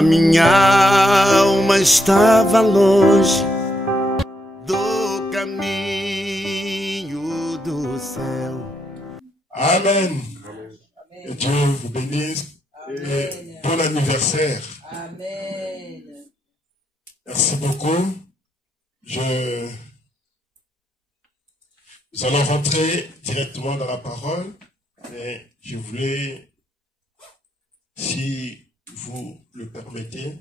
A minha alma estava longe do caminho do céu. Amen. Que Dieu vous bénisse. Et bon anniversaire. Amen. Merci beaucoup. Nous allons rentrer directement dans la parole. Mais je voulais, si vous le permettez,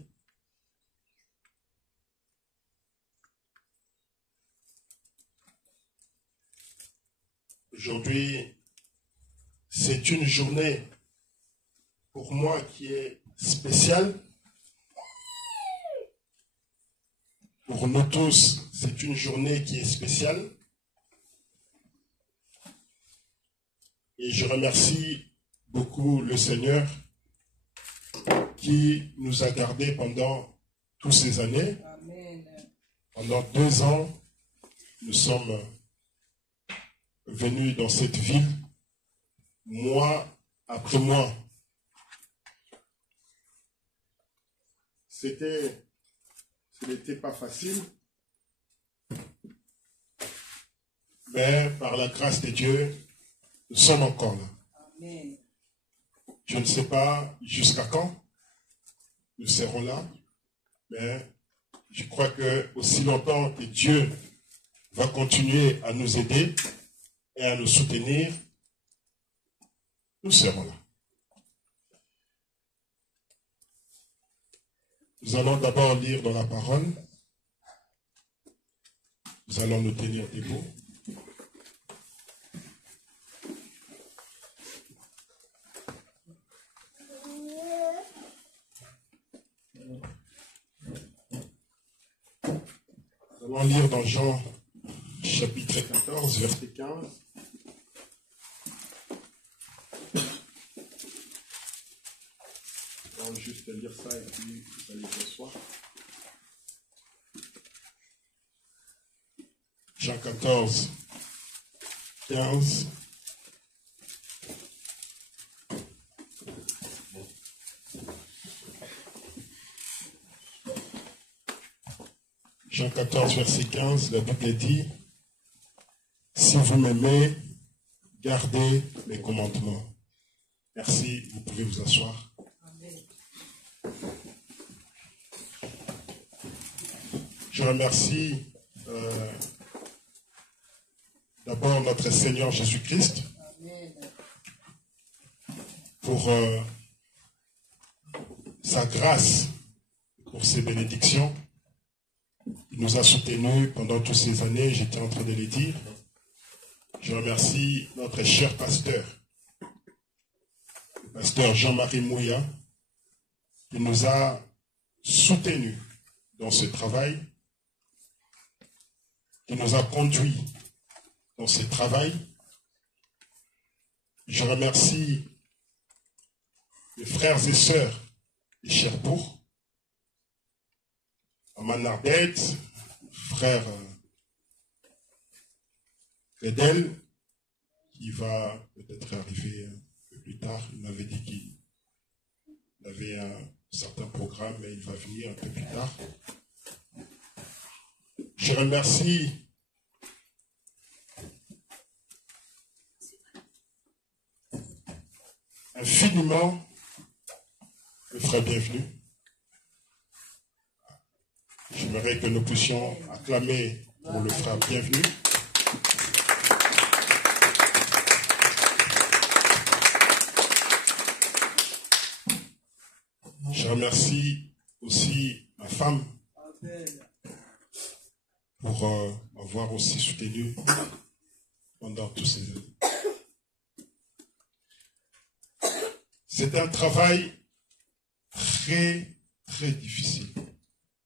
aujourd'hui, c'est une journée pour moi qui est spéciale. Pour nous tous, c'est une journée qui est spéciale. Et je remercie beaucoup le Seigneur qui nous a gardés pendant toutes ces années. Amen. Pendant 2 ans, nous sommes venus dans cette ville, mois après mois. Ce n'était pas facile, mais par la grâce de Dieu, nous sommes encore là. Amen. Je ne sais pas jusqu'à quand nous serons là, mais je crois que aussi longtemps que Dieu va continuer à nous aider et à nous soutenir, nous serons là. Nous allons d'abord lire dans la parole. Nous allons nous tenir debout. Nous allons lire dans Jean chapitre 14, verset 15. On va juste lire ça et puis vous allez vous asseoir. Jean 14, 15. Jean 14, verset 15, la Bible dit, « Si vous m'aimez, gardez mes commandements. » Merci, vous pouvez vous asseoir. Je remercie d'abord notre Seigneur Jésus-Christ pour sa grâce, pour ses bénédictions. Il nous a soutenus pendant toutes ces années, j'étais en train de les dire. Je remercie notre cher pasteur, le pasteur Jean-Marie Mouya, qui nous a soutenus dans ce travail, qui nous a conduits dans ce travail. Je remercie les frères et sœurs de Cherbourg, Maman Nardette, frère Redel, qui va peut-être arriver un peu plus tard. Il m'avait dit qu'il avait un certain programme, mais il va venir un peu plus tard. Je remercie infiniment le frère Bienvenu. J'aimerais que nous puissions acclamer pour le frère Bienvenu. Je remercie aussi ma femme pour m'avoir aussi soutenu pendant tous ces années. C'est un travail très, très difficile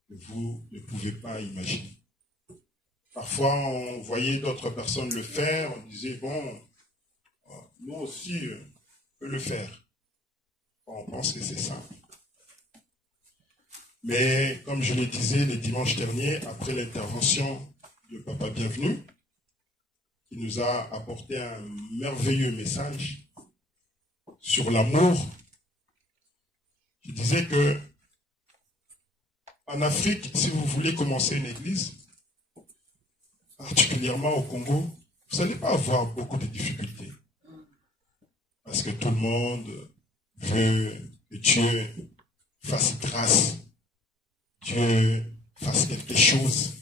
que vous ne pouvez pas imaginer. Parfois, on voyait d'autres personnes le faire, on disait, bon, nous aussi, on peut le faire. On pense que c'est simple. Mais, comme je le disais le dimanche dernier, après l'intervention de Papa Bienvenu, qui nous a apporté un merveilleux message sur l'amour, je disais que en Afrique, si vous voulez commencer une église, particulièrement au Congo, vous n'allez pas avoir beaucoup de difficultés. Parce que tout le monde veut que Dieu fasse grâce, Dieu fasse quelque chose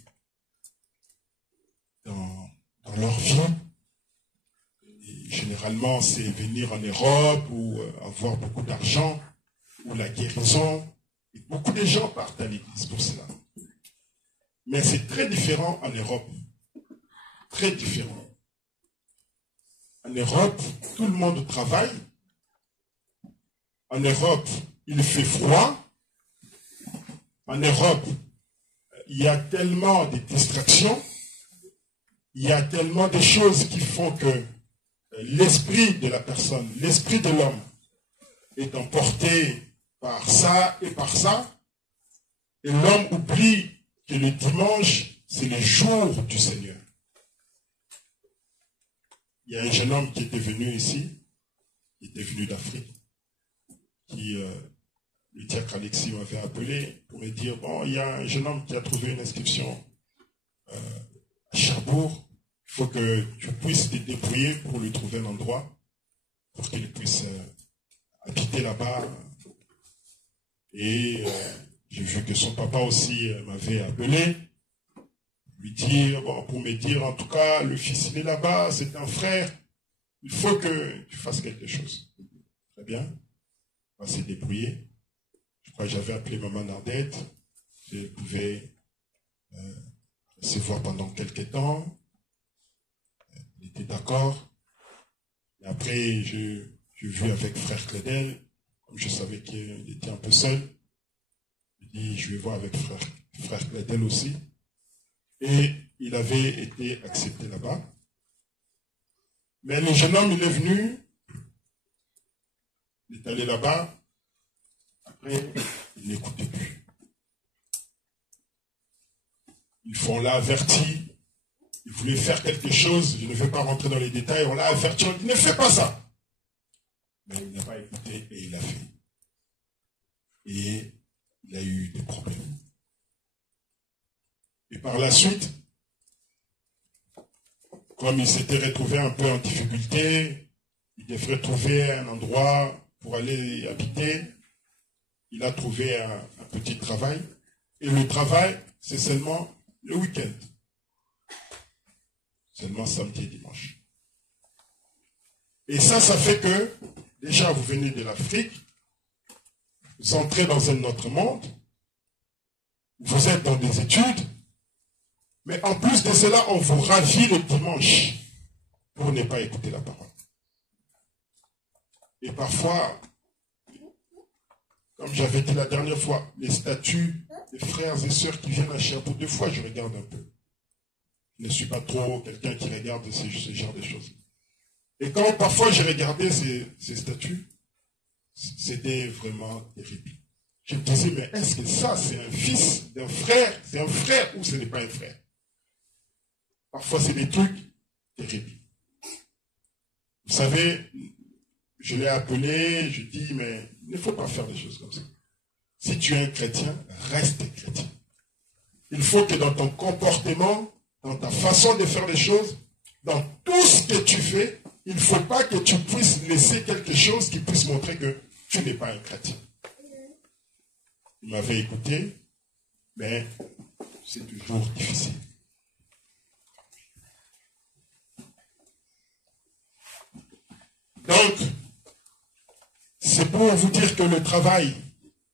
dans leur vie. Et généralement, c'est venir en Europe ou avoir beaucoup d'argent ou la guérison. Et beaucoup de gens partent à l'église pour cela. Mais c'est très différent en Europe. Très différent. En Europe, tout le monde travaille. En Europe, il fait froid. En Europe, il y a tellement de distractions. Il y a tellement de choses qui font que l'esprit de la personne, l'esprit de l'homme est emporté par ça et par ça. Et l'homme oublie que le dimanche, c'est le jour du Seigneur. Il y a un jeune homme qui était venu ici, qui était venu d'Afrique, qui, le diacre Alexis m'avait appelé pour me dire, bon, il y a un jeune homme qui a trouvé une inscription à Cherbourg, il faut que tu puisses te débrouiller pour lui trouver un endroit, pour qu'il puisse habiter là-bas. Et j'ai vu que son papa aussi m'avait appelé, lui dire, bon, pour me dire, en tout cas, le fils il est là-bas, c'est un frère, il faut que tu fasses quelque chose. Très bien, on va se débrouiller. Je crois que j'avais appelé maman Nardette, je pouvais recevoir pendant quelques temps, il était d'accord. Et après, j'ai vu avec frère Clédel, comme je savais qu'il était un peu seul, je dis, je vais voir avec frère Clédel aussi. Et il avait été accepté là-bas. Mais le jeune homme, il est venu, il est allé là-bas, après, il n'écoutait plus. Ils font l'a averti, il voulait faire quelque chose, je ne vais pas rentrer dans les détails, on l'a averti, on dit, ne fais pas ça. Mais il n'a pas écouté et il l'a fait. Et il a eu des problèmes. Et par la suite, comme il s'était retrouvé un peu en difficulté, il devrait trouver un endroit pour aller habiter, il a trouvé un petit travail. Et le travail, c'est seulement le week-end. Seulement samedi et dimanche. Et ça fait que, déjà vous venez de l'Afrique, vous entrez dans un autre monde, vous êtes dans des études, mais en plus de cela, on vous ravit le dimanche pour ne pas écouter la parole. Et parfois, comme j'avais dit la dernière fois, les statuts des frères et sœurs qui viennent à Cherbourg, deux fois je regarde un peu. Je ne suis pas trop quelqu'un qui regarde ce genre de choses. Et quand parfois j'ai regardé ces statuts, c'était vraiment terrible. Je me disais, mais est-ce que ça, c'est un fils d'un frère? C'est un frère ou ce n'est pas un frère? Parfois, c'est des trucs terribles. Vous savez, je l'ai appelé, je dis, mais il ne faut pas faire des choses comme ça. Si tu es un chrétien, reste chrétien. Il faut que dans ton comportement, dans ta façon de faire les choses, dans tout ce que tu fais, il ne faut pas que tu puisses laisser quelque chose qui puisse montrer que tu n'es pas un chrétien. Il m'avait écouté, mais c'est toujours difficile. Donc, c'est pour vous dire que le travail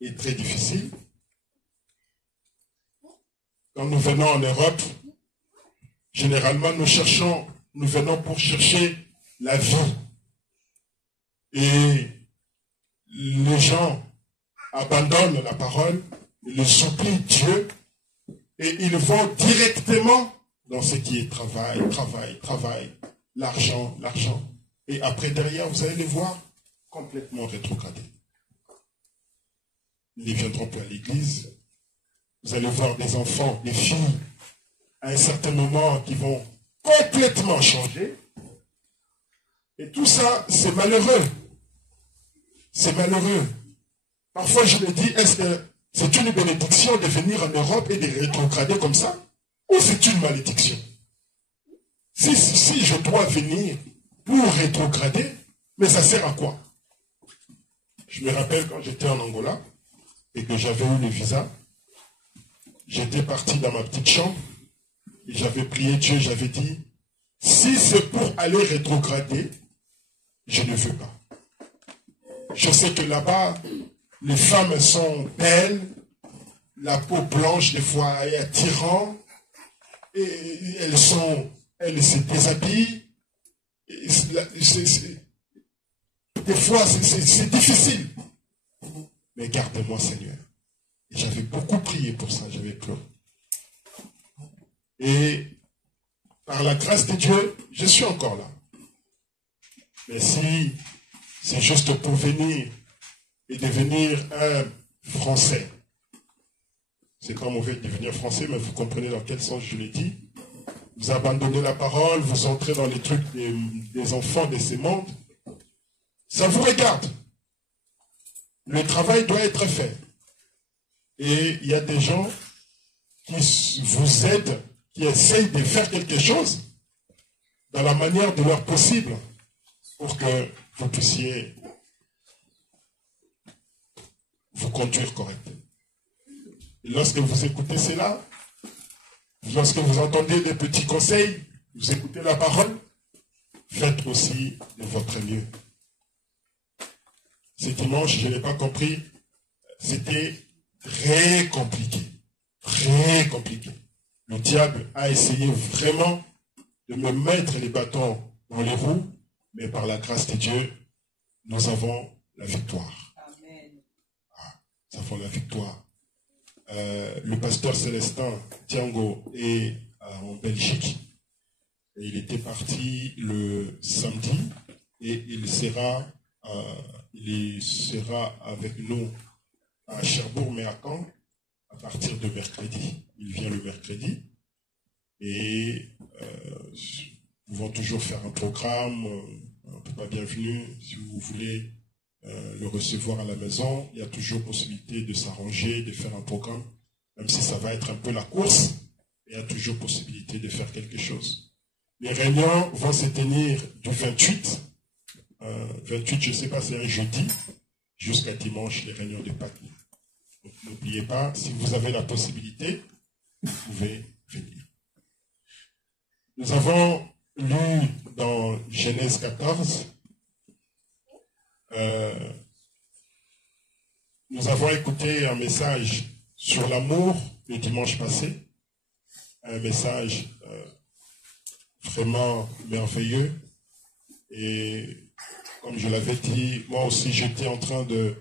est très difficile. Quand nous venons en Europe, généralement nous venons pour chercher la vie. Et les gens abandonnent la parole, ils oublient Dieu, et ils vont directement dans ce qui est travail, l'argent. Et après, derrière, vous allez les voir complètement rétrogradés. Ils ne viendront plus à l'église. Vous allez voir des enfants, des filles, à un certain moment, qui vont complètement changer. Et tout ça, c'est malheureux. C'est malheureux. Parfois, je me dis, est-ce que C'est une bénédiction de venir en Europe et de rétrograder comme ça? Ou c'est une malédiction? Si je dois venir pour rétrograder, mais ça sert à quoi? Je me rappelle quand j'étais en Angola et que j'avais eu le visa, j'étais parti dans ma petite chambre et j'avais prié Dieu, j'avais dit, si c'est pour aller rétrograder, je ne veux pas. Je sais que là-bas, les femmes sont belles, la peau blanche des fois est attirante, et elles se déshabillent. Des fois, c'est difficile. Mais garde-moi, Seigneur. Et j'avais beaucoup prié pour ça, j'avais pleuré. Et par la grâce de Dieu, je suis encore là. Mais si c'est juste pour venir et devenir un Français, c'est pas mauvais de devenir Français, mais vous comprenez dans quel sens je l'ai dit. Vous abandonnez la parole, vous entrez dans les trucs des enfants de ces mondes. Ça vous regarde. Le travail doit être fait. Et il y a des gens qui vous aident, qui essayent de faire quelque chose dans la manière de leur possible pour que vous puissiez vous conduire correctement. Et lorsque vous écoutez cela, lorsque vous entendez des petits conseils, vous écoutez la parole, faites aussi de votre mieux. Ce dimanche, je n'ai pas compris, c'était très compliqué. Très compliqué. Le diable a essayé vraiment de me mettre les bâtons dans les roues, mais par la grâce de Dieu, nous avons la victoire. Amen. Nous avons la victoire. Le pasteur Célestin Tiango est en Belgique. Et il était parti le samedi et il sera avec nous à Cherbourg, mais à Caen, à partir de mercredi. Il vient le mercredi et nous pouvons toujours faire un programme, un peu pas bienvenu, si vous voulez le recevoir à la maison. Il y a toujours possibilité de s'arranger, de faire un programme, même si ça va être un peu la course, il y a toujours possibilité de faire quelque chose. Les réunions vont se tenir du 28, 28 je ne sais pas, c'est un jeudi, jusqu'à dimanche, les réunions de Pâques. Donc n'oubliez pas, si vous avez la possibilité, vous pouvez venir. Nous avons lu dans Genèse 14, nous avons écouté un message sur l'amour le dimanche passé, un message vraiment merveilleux. Et comme je l'avais dit, moi aussi j'étais en train de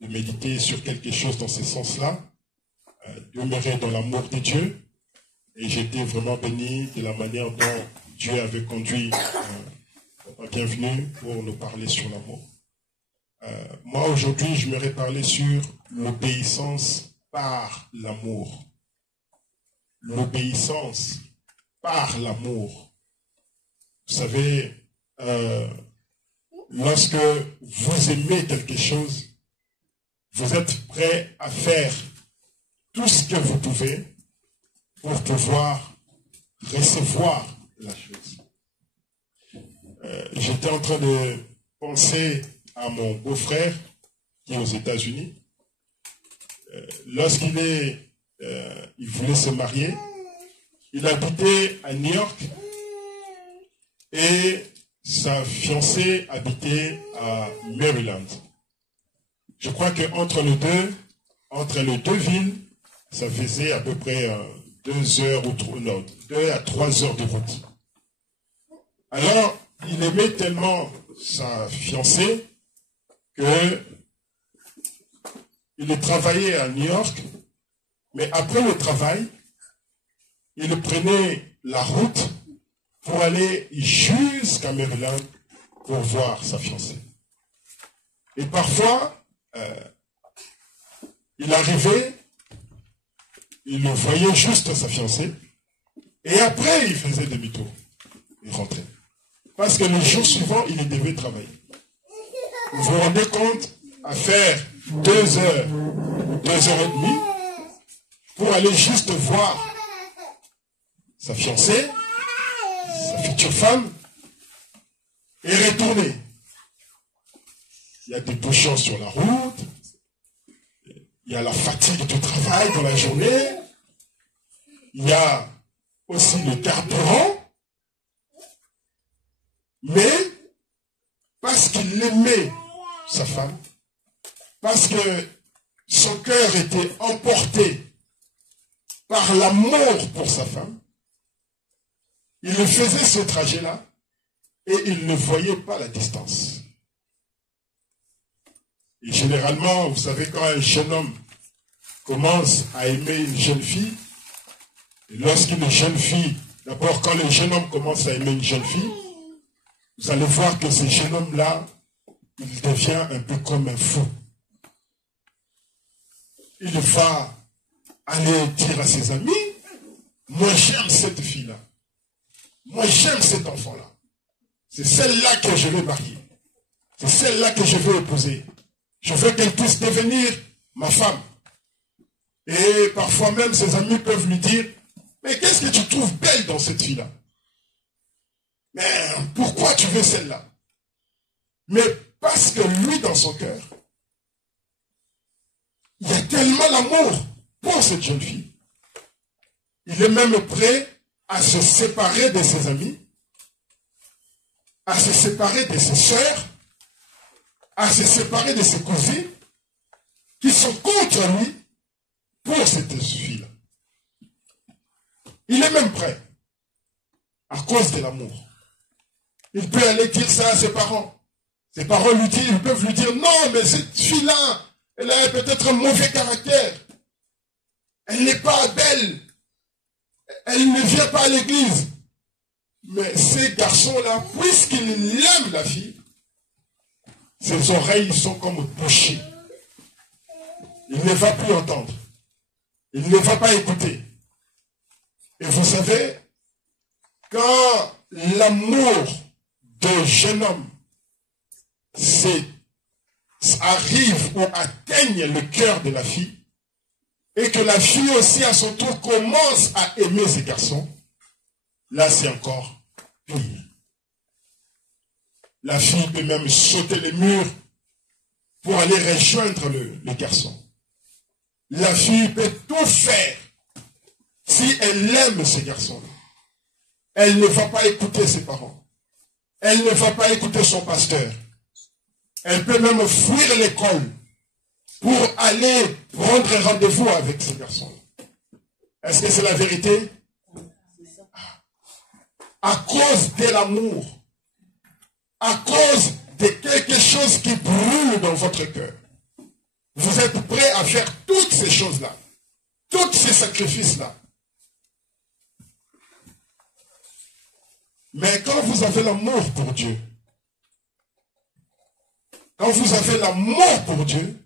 méditer sur quelque chose dans ce sens-là, demeurer dans l'amour de Dieu. Et j'étais vraiment béni de la manière dont Dieu avait conduit bienvenue pour nous parler sur l'amour. Moi aujourd'hui, je m'aurais parlé sur l'obéissance par l'amour. L'obéissance par l'amour. Vous savez, lorsque vous aimez quelque chose, vous êtes prêt à faire tout ce que vous pouvez pour pouvoir recevoir la chose. J'étais en train de penser à mon beau-frère qui est aux États-Unis. Lorsqu'il voulait se marier, il habitait à New York et sa fiancée habitait à Maryland. Je crois qu'entre les deux villes, ça faisait à peu près 2 à 3 heures de route. Alors, il aimait tellement sa fiancée que il travaillait à New York, mais après le travail, il prenait la route pour aller jusqu'à Maryland pour voir sa fiancée. Et parfois, il arrivait, il voyait juste sa fiancée, et après il faisait demi-tour. Il rentrait. Parce que le jour suivant, il devait travailler. Vous vous rendez compte, à faire 2 heures 2h30 pour aller juste voir sa fiancée, sa future femme, et retourner. Il y a des bouchons sur la route, il y a la fatigue du travail dans la journée, il y a aussi le carburant, mais parce qu'il aimait sa femme, parce que son cœur était emporté par l'amour pour sa femme, il faisait ce trajet-là et il ne voyait pas la distance. Et généralement, vous savez, quand un jeune homme commence à aimer une jeune fille, et lorsqu'une jeune fille, d'abord quand le jeune homme commence à aimer une jeune fille, vous allez voir que ce jeune homme-là, il devient un peu comme un fou. Il va aller dire à ses amis, moi j'aime cette fille-là. Moi j'aime cet enfant-là. C'est celle-là que je vais marier. C'est celle-là que je veux épouser. Je veux qu'elle puisse devenir ma femme. Et parfois même ses amis peuvent lui dire, mais qu'est-ce que tu trouves belle dans cette fille-là? Mais pourquoi tu veux celle-là? Mais parce que lui, dans son cœur, il y a tellement l'amour pour cette jeune fille. Il est même prêt à se séparer de ses amis, à se séparer de ses sœurs, à se séparer de ses cousines, qui sont contre lui pour cette fille-là. Il est même prêt, à cause de l'amour. Il peut aller dire ça à ses parents. Ses parents lui disent, ils peuvent lui dire, non, mais cette fille-là, elle a peut-être un mauvais caractère. Elle n'est pas belle. Elle ne vient pas à l'église. Mais ces garçons-là, puisqu'ils aiment la fille, ses oreilles sont comme bouchées. Il ne va plus entendre. Il ne va pas écouter. Et vous savez, quand l'amour d'un jeune homme arrive ou atteigne le cœur de la fille, et que la fille aussi à son tour commence à aimer ces garçons, là c'est encore pire. La fille peut même sauter les murs pour aller rejoindre le garçon. La fille peut tout faire si elle aime ce garçon-là. Elle ne va pas écouter ses parents. Elle ne va pas écouter son pasteur. Elle peut même fuir l'école pour aller prendre rendez-vous avec ce garçon-là. Est-ce que c'est la vérité? À cause de l'amour, à cause de quelque chose qui brûle dans votre cœur, vous êtes prêt à faire toutes ces choses-là, tous ces sacrifices-là. Mais quand vous avez l'amour pour Dieu, quand vous avez l'amour pour Dieu,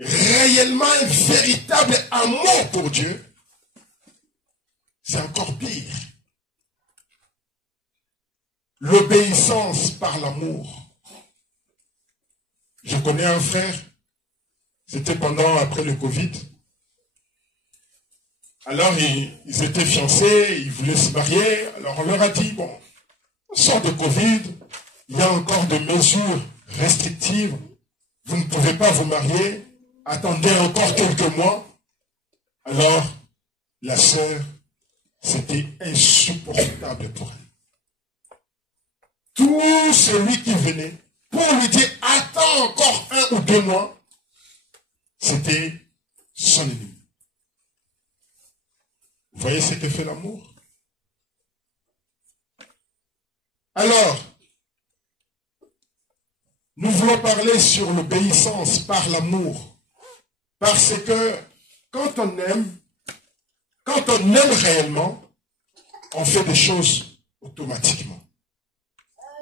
réellement un véritable amour pour Dieu, c'est encore pire. L'obéissance par l'amour. Je connais un frère, c'était après le Covid. Alors ils étaient fiancés, ils voulaient se marier. Alors on leur a dit, bon, on sort de Covid, il y a encore des mesures restrictives, vous ne pouvez pas vous marier, attendez encore quelques mois. Alors la sœur, c'était insupportable pour elle. Tout celui qui venait pour lui dire attends encore 1 ou 2 mois, c'était son ennemi. Vous voyez ce que fait l'amour? Alors, nous voulons parler sur l'obéissance par l'amour. Parce que quand on aime réellement, on fait des choses automatiquement.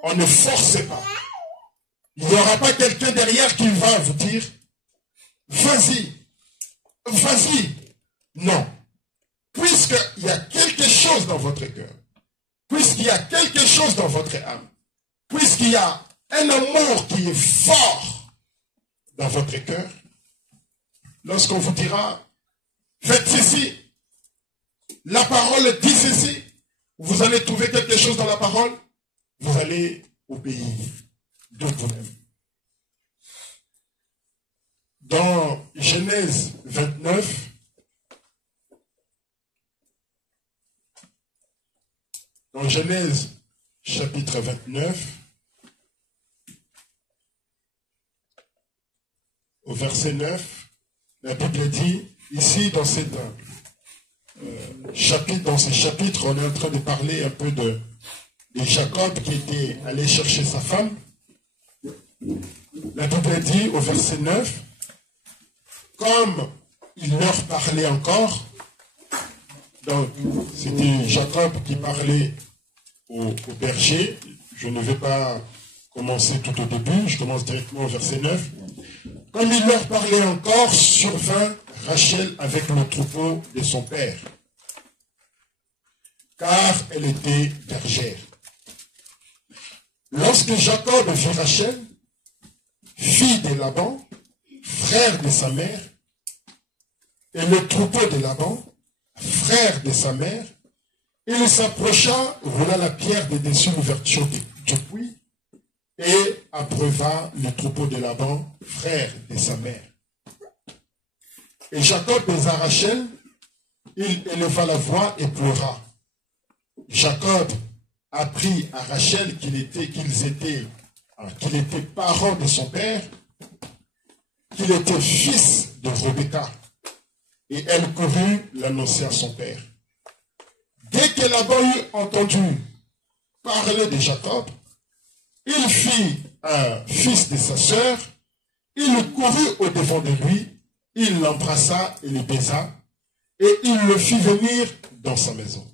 On ne force pas. Il n'y aura pas quelqu'un derrière qui va vous dire vas-y, vas-y. Non. Puisqu'il y a quelque chose dans votre cœur, puisqu'il y a quelque chose dans votre âme, puisqu'il y a un amour qui est fort dans votre cœur, lorsqu'on vous dira, faites ceci, la parole dit ceci, vous allez trouver quelque chose dans la parole, vous allez obéir de vous-même. Dans Genèse 29, dans Genèse chapitre 29, au verset 9, la Bible dit, ici dans ces chapitres, on est en train de parler un peu de Jacob qui était allé chercher sa femme. La Bible dit au verset 9, comme il leur parlait encore, donc c'était Jacob qui parlait au berger, je ne vais pas commencer tout au début, je commence directement au verset 9. Comme il leur parlait encore, survint Rachel avec le troupeau de son père, car elle était bergère. Lorsque Jacob vit Rachel, fille de Laban, frère de sa mère, et le troupeau de Laban, frère de sa mère, il s'approcha, roula la pierre de dessus l'ouverture du puits, et abreuva le troupeau de Laban, frère de sa mère. Et Jacob baisa Rachel, il éleva la voix et pleura. Jacob apprit à Rachel qu'il était parent de son père, qu'il était fils de Rebecca. Et elle courut l'annoncer à son père. Dès que Laban eut entendu parler de Jacob, il fit un fils de sa sœur, il courut au-devant de lui, il l'embrassa et le baisa, et il le fit venir dans sa maison.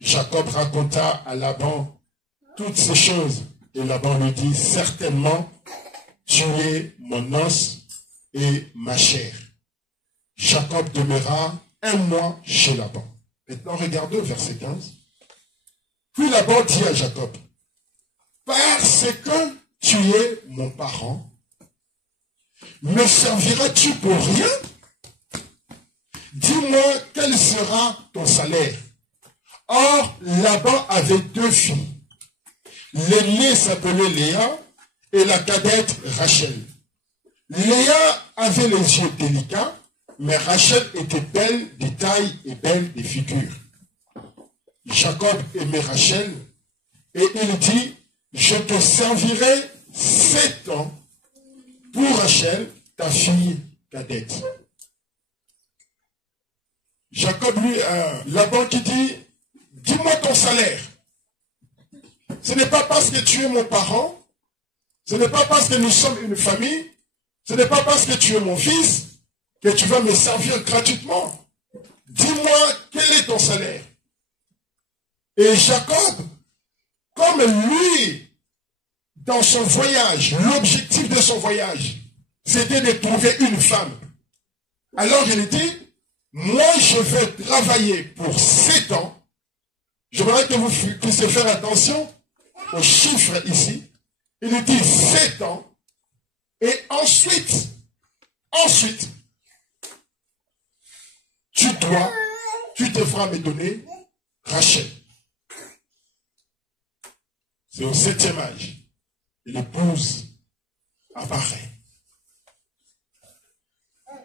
Jacob raconta à Laban toutes ces choses, et Laban lui dit, certainement, tu es mon os et ma chair. Jacob demeura un mois chez Laban. Maintenant, regardez au verset 15. Puis Laban dit à Jacob, parce que tu es mon parent, me serviras-tu pour rien? Dis-moi quel sera ton salaire. Or, Laban avait deux filles. L'aînée s'appelait Léa et la cadette Rachel. Léa avait les yeux délicats, mais Rachel était belle de taille et belle de figure. Jacob aimait Rachel et il dit, je te servirai 7 ans pour Rachel, ta fille cadette. Jacob Laban qui dit, dis-moi ton salaire. Ce n'est pas parce que tu es mon parent, ce n'est pas parce que nous sommes une famille, ce n'est pas parce que tu es mon fils que tu vas me servir gratuitement. Dis-moi quel est ton salaire. Et Jacob, comme lui, dans son voyage, l'objectif de son voyage, c'était de trouver une femme. Alors il dit, moi je vais travailler pour 7 ans. Je voudrais que vous puissiez faire attention aux chiffres ici. Il dit 7 ans. Et ensuite, tu devras me donner Rachel. C'est au 7e âge. Et l'épouse apparaît.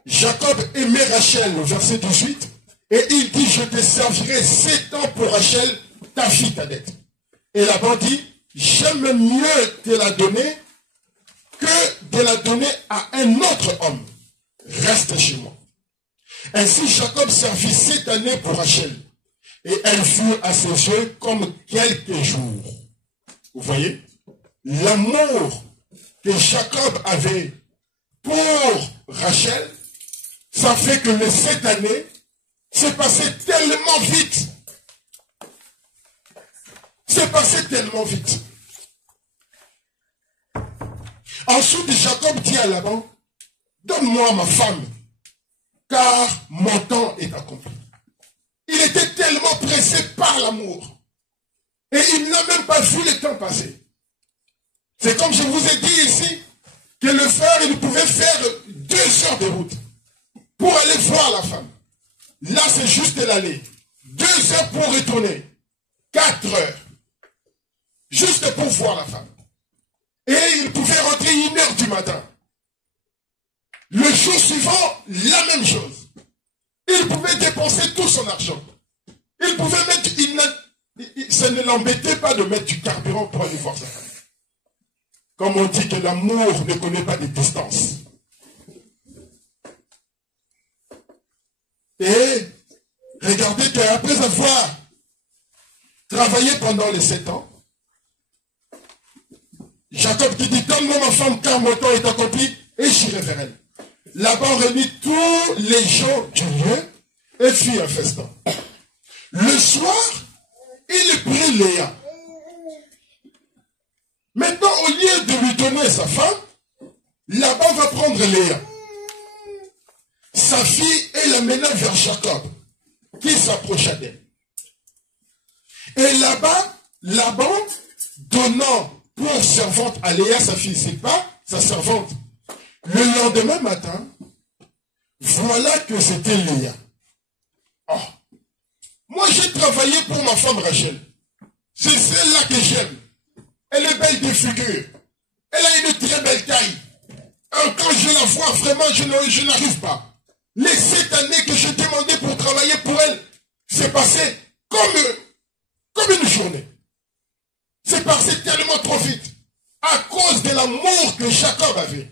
Jacob aimait Rachel, au verset 18, et il dit, je te servirai 7 ans pour Rachel, ta fille cadette. Et Laban dit, j'aime mieux te la donner que de la donner à un autre homme. Reste chez moi. Ainsi Jacob servit 7 années pour Rachel, et elle fut à ses yeux comme quelques jours. Vous voyez, l'amour que Jacob avait pour Rachel, ça fait que les 7 années s'est passé tellement vite. C'est passé tellement vite. Ensuite, Jacob dit à Laban, donne-moi ma femme, car mon temps est accompli. Il était tellement pressé par l'amour. Et il n'a même pas vu le temps passer. C'est comme je vous ai dit ici, que le frère, il pouvait faire 2 heures de route. pour aller voir la femme. Là, c'est juste l'aller. 2 heures pour retourner. 4 heures. Juste pour voir la femme. Et il pouvait rentrer 1 heure du matin. Le jour suivant, la même chose. Il pouvait dépenser tout son argent. Il pouvait mettre... ça ne l'embêtait pas de mettre du carburant pour aller voir sa femme. Comme on dit que l'amour ne connaît pas de distance. Et regardez qu'après avoir travaillé pendant les 7 ans, Jacob qui dit, donne-moi ma femme car mon temps est accompli, et j'irai vers elle. Laban réunit tous les gens du lieu et fit un festin. Le soir, il prit Léa. Maintenant, au lieu de lui donner sa femme, Laban va prendre Léa, sa fille, et l'amena vers Jacob, qui s'approcha d'elle. Et là-bas, Laban, donnant pour servante à Léa, sa fille, c'est pas sa servante. Le lendemain matin, voilà que c'était Léa. Oh. Moi, j'ai travaillé pour ma femme Rachel. C'est celle-là que j'aime. Elle est belle de figure. Elle a une très belle taille. Quand je la vois, vraiment, je n'arrive pas. Les 7 années que j'ai demandé pour travailler pour elle, c'est passé comme une journée. C'est passé tellement trop vite. À cause de l'amour que Jacob avait.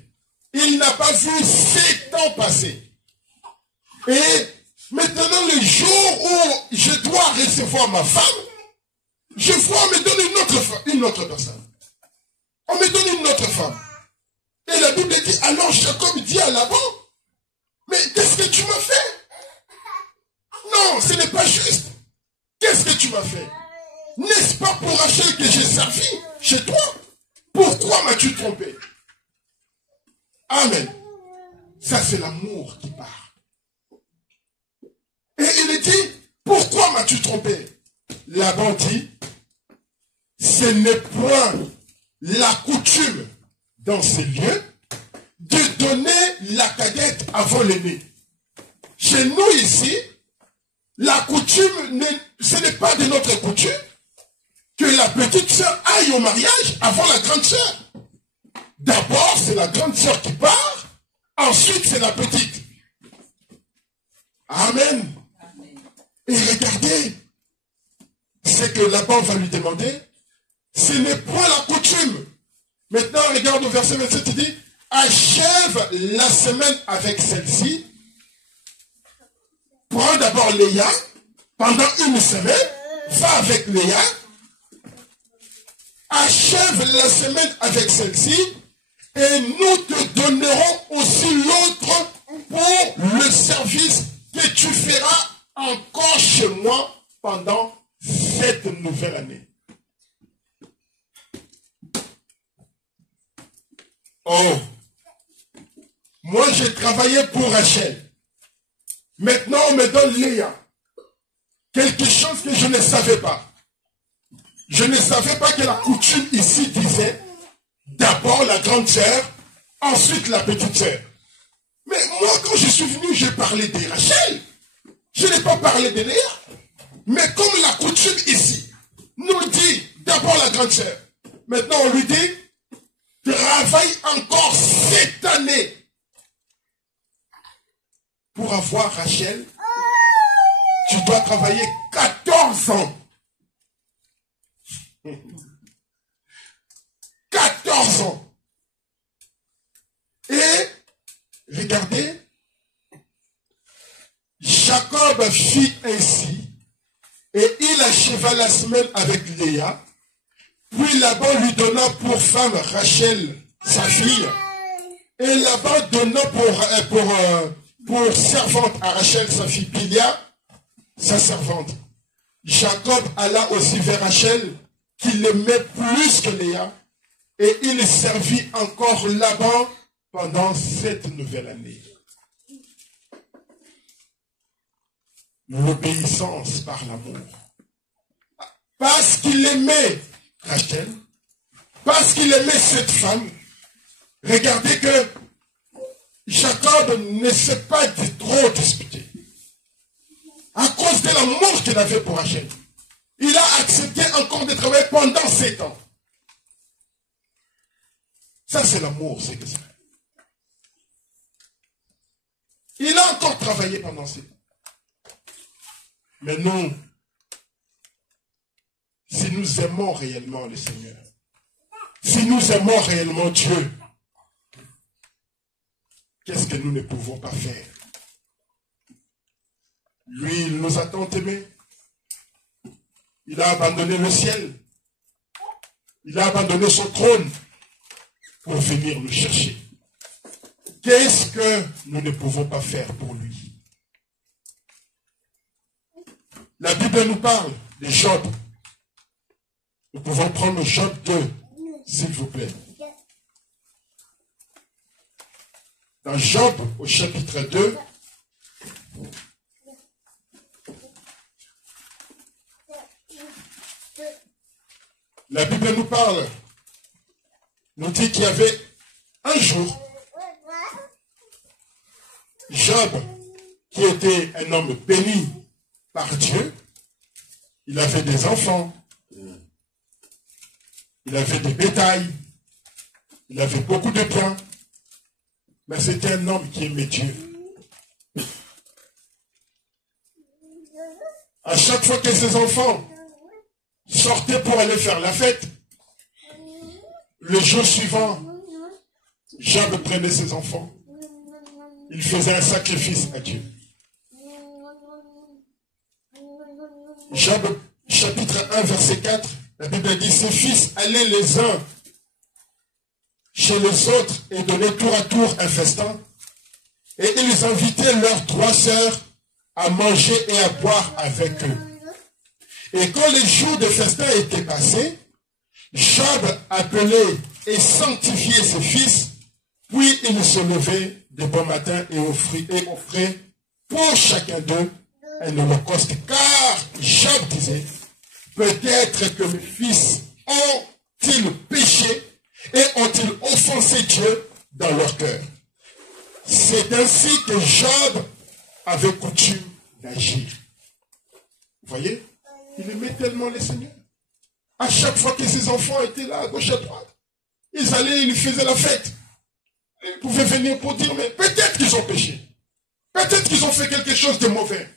Il n'a pas vu 7 ans passer. Et maintenant, le jour où je dois recevoir ma femme, je vois, on me donne une autre personne. On me donne une autre femme. Et la Bible dit, alors Jacob dit à Laban, mais qu'est-ce que tu m'as fait? Non, ce n'est pas juste. Qu'est-ce que tu m'as fait? N'est-ce pas pour Rachel que j'ai servi chez toi? Pourquoi m'as-tu trompé? Amen. Ça, c'est l'amour qui parle. Et il dit, pourquoi m'as-tu trompé? Laban dit, ce n'est point la coutume dans ces lieux de donner la cadette avant l'aîné. Chez nous ici, la coutume, ce n'est pas de notre coutume que la petite sœur aille au mariage avant la grande sœur. D'abord, c'est la grande sœur qui part, ensuite c'est la petite. Amen. Et regardez, c'est que Laban va lui demander, ce n'est point la coutume. Maintenant, regarde au verset 27, il dit, achève la semaine avec celle-ci, prends d'abord Léa, pendant 1 semaine, va avec Léa, achève la semaine avec celle-ci, et nous te donnerons aussi l'autre pour le service que tu feras encore chez moi pendant cette nouvelle année. Oh, moi j'ai travaillé pour Rachel. Maintenant on me donne Léa. Quelque chose que je ne savais pas. Je ne savais pas que la coutume ici disait d'abord la grande sœur, ensuite la petite sœur. Mais moi quand je suis venu, j'ai parlé de Rachel. Je n'ai pas parlé de Léa. Mais comme la coutume ici nous dit d'abord la grande sœur, maintenant on lui dit travaille encore 7 années pour avoir Rachel. Tu dois travailler 14 ans. 14 ans. Et regardez, Jacob fit ainsi, et il acheva la semaine avec Léa. Puis Laban lui donna pour femme Rachel, sa fille, et Laban donna pour servante à Rachel, sa fille Bilia, sa servante. Jacob alla aussi vers Rachel, qui l'aimait plus que Léa, et il servit encore Laban pendant cette nouvelle année. L'obéissance par l'amour. Parce qu'il aimait Rachel, parce qu'il aimait cette femme, regardez que Jacob ne s'est pas trop disputé. À cause de l'amour qu'il avait pour Rachel, il a accepté encore de travailler pendant 7 ans. Ça, c'est l'amour, c'est que ça. Il a encore travaillé pendant 7 ans. Mais nous, si nous aimons réellement le Seigneur, si nous aimons réellement Dieu, qu'est-ce que nous ne pouvons pas faire? Lui, il nous a tant aimés. Il a abandonné le ciel. Il a abandonné son trône pour venir nous chercher. Qu'est-ce que nous ne pouvons pas faire pour lui? La Bible nous parle de Job. Nous pouvons prendre Job 2, s'il vous plaît. Dans Job, au chapitre 2, la Bible nous parle, nous dit qu'il y avait un jour, Job, qui était un homme béni par Dieu, il avait des enfants, il avait des bétails, il avait beaucoup de biens, mais c'était un homme qui aimait Dieu. À chaque fois que ses enfants sortaient pour aller faire la fête, le jour suivant, Job prenait ses enfants. Il faisait un sacrifice à Dieu. Job, chapitre 1, verset 4, la Bible dit, ses fils allaient les uns chez les autres et donnaient tour à tour un festin. Et ils invitaient leurs 3 sœurs à manger et à boire avec eux. Et quand les jours de festin étaient passés, Job appelait et sanctifiait ses fils, puis il se levait de bon matin et offrait pour chacun d'eux un holocauste. Car Job disait, peut-être que mes fils ont-ils péché et ont-ils offensé Dieu dans leur cœur. C'est ainsi que Job avait coutume d'agir. Vous voyez? Il aimait tellement le Seigneur. À chaque fois que ses enfants étaient là, à gauche à droite, ils allaient, ils faisaient la fête. Ils pouvaient venir pour dire, mais peut-être qu'ils ont péché. Peut-être qu'ils ont fait quelque chose de mauvais.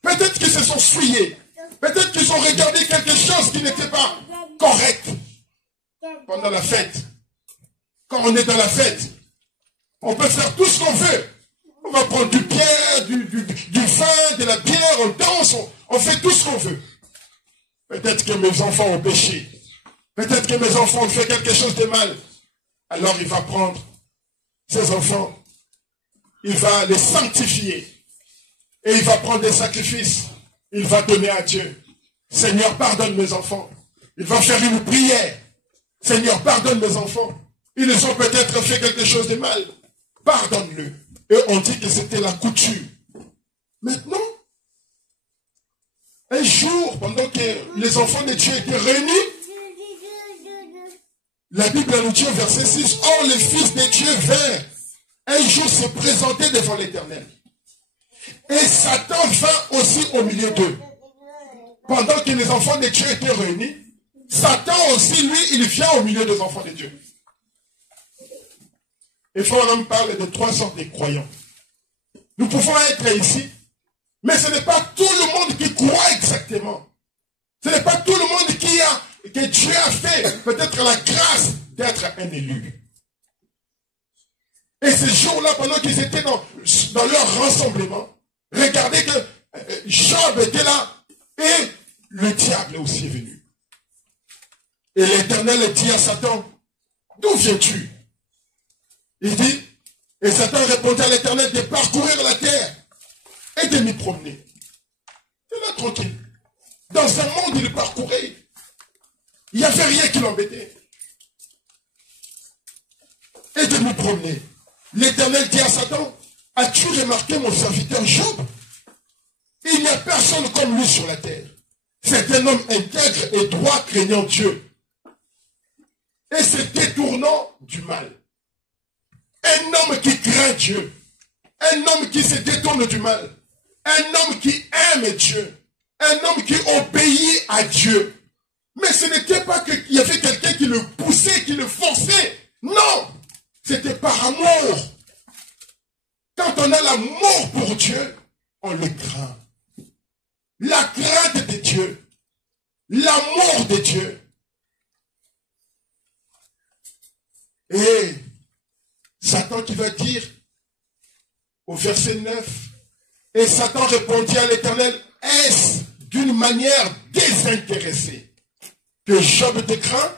Peut-être qu'ils se sont souillés. Peut-être qu'ils ont regardé quelque chose qui n'était pas correct pendant la fête. Quand on est dans la fête, on peut faire tout ce qu'on veut. On va prendre du bière, du vin, de la bière, on danse, on fait tout ce qu'on veut. Peut-être que mes enfants ont péché. Peut-être que mes enfants ont fait quelque chose de mal. Alors il va prendre ses enfants, il va les sanctifier. Et il va prendre des sacrifices. Il va donner à Dieu. Seigneur, pardonne mes enfants. Il va faire une prière. Seigneur, pardonne mes enfants. Ils ont peut-être fait quelque chose de mal. Pardonne-le. Et on dit que c'était la coutume. Maintenant, un jour, pendant que les enfants de Dieu étaient réunis, la Bible nous dit au verset 6, « Or les fils de Dieu vinrent un jour se présenter devant l'Éternel. Et Satan vint aussi au milieu d'eux. » Pendant que les enfants de Dieu étaient réunis, Satan aussi, lui, il vient au milieu des enfants de Dieu. Et Frère parle de 3 sortes de croyants. Nous pouvons être ici, mais ce n'est pas tout le monde qui croit exactement. Ce n'est pas tout le monde que Dieu a fait peut-être la grâce d'être un élu. Et ces jours-là, pendant qu'ils étaient dans leur rassemblement, regardez que Job était là et le diable aussi est venu. Et l'Éternel dit à Satan, d'où viens-tu? Il dit, et Satan répondit à l'Éternel de parcourir la terre et de m'y promener. Il est là tranquille. Dans un monde, il parcourait. Il n'y avait rien qui l'embêtait. Et de m'y promener. L'Éternel dit à Satan, as-tu remarqué mon serviteur Job? Il n'y a personne comme lui sur la terre. C'est un homme intègre et droit, craignant Dieu. Et se détournant du mal. un homme qui craint Dieu, un homme qui se détourne du mal, un homme qui aime Dieu, un homme qui obéit à Dieu. Mais ce n'était pas qu'il y avait quelqu'un qui le poussait, qui le forçait. Non, c'était par amour. Quand on a l'amour pour Dieu, on le craint. La crainte de Dieu, l'amour de Dieu. Et Satan qui va dire au verset 9, et Satan répondit à l'Éternel, est-ce d'une manière désintéressée que Job te craint?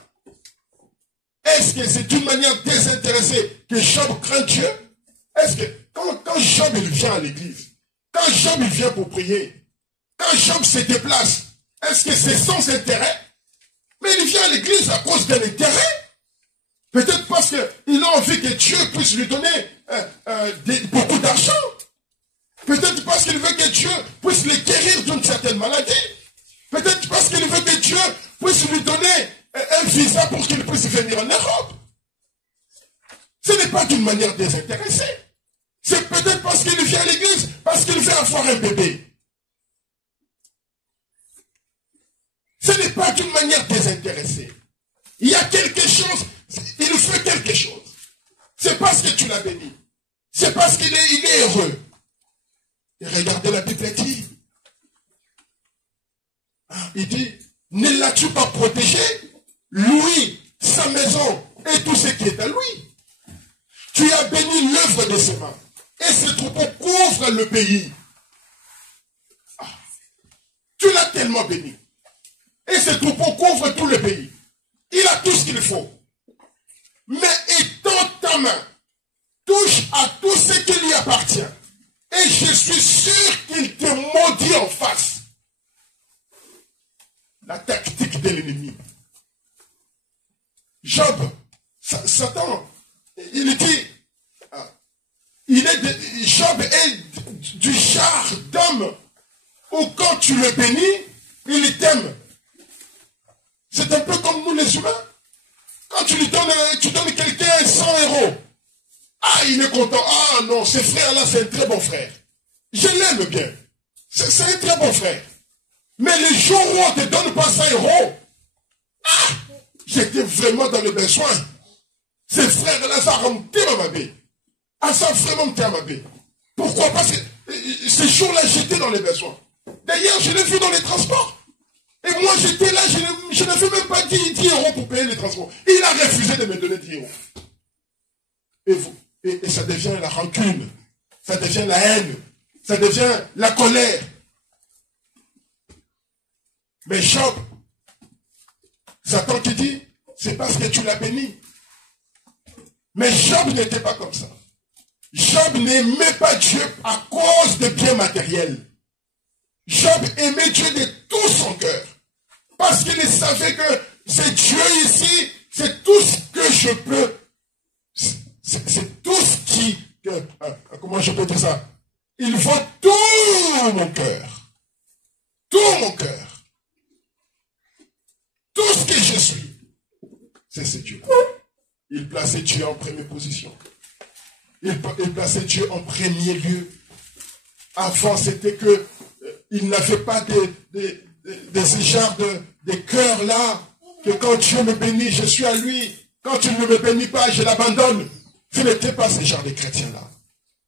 Est-ce que c'est d'une manière désintéressée que Job craint Dieu? Est-ce que quand Job il vient à l'église, quand Job il vient pour prier, quand Job se déplace, est-ce que c'est sans intérêt? Mais il vient à l'église à cause d'un intérêt. Peut-être parce qu'il a envie que Dieu puisse lui donner beaucoup d'argent. Peut-être parce qu'il veut que Dieu puisse le guérir d'une certaine maladie. Peut-être parce qu'il veut que Dieu puisse lui donner un visa pour qu'il puisse venir en Europe. Ce n'est pas d'une manière désintéressée. C'est peut-être parce qu'il vient à l'église, parce qu'il veut avoir un bébé. Ce n'est pas d'une manière désintéressée. Il y a quelque chose, il fait quelque chose. C'est parce que tu l'as béni. C'est parce qu'il est heureux. Et regardez, la Bible dit, il dit, ne l'as-tu pas protégé, lui, sa maison et tout ce qui est à lui? Tu as béni l'œuvre de ses mains. Et ce troupeau couvre le pays. Tu l'as tellement béni. Et ce troupeau couvre tout le pays. Il a tout ce qu'il faut. Mais étends ta main, touche à tout ce qui lui appartient. Et je suis sûr qu'il te maudit en face. La tactique de l'ennemi. Job, Satan, il dit, Job est du genre d'homme où quand tu le bénis, il t'aime. C'est un peu comme nous les humains. Quand tu donnes quelqu'un 100 €, ah, il est content. Ah non, ce frère-là, c'est un très bon frère. Je l'aime bien. C'est un très bon frère. Mais le jour où on ne te donne pas 100 €, ah, j'étais vraiment dans le besoin. Ce frère-là, ça remonté à ma baie. Ah, ça vraiment monté à ma baie. Pourquoi? Parce que ce jour-là, j'étais dans les besoins. D'ailleurs, je l'ai vu dans les transports. Et moi, j'étais là, je n'avais même pas 10 € pour payer les transports. Il a refusé de me donner 10 €. Et ça devient la rancune, ça devient la haine, ça devient la colère. Mais Job, Satan qui dit, c'est parce que tu l'as béni. Mais Job n'était pas comme ça. Job n'aimait pas Dieu à cause de biens matériels. Job aimait Dieu de tout son cœur. Parce qu'il savait que c'est Dieu ici, c'est tout ce que je peux. C'est tout ce qui. Comment je peux dire ça? Il vaut tout mon cœur. Tout mon cœur. Tout ce que je suis. C'est ce Dieu. Il plaçait Dieu en première position. Il plaçait Dieu en premier lieu. Avant, c'était que il n'avait pas de ce genre de cœur-là, que quand Dieu me bénit, je suis à lui. Quand tu ne me bénis pas, je l'abandonne. Ce n'était pas ce genre de chrétien-là.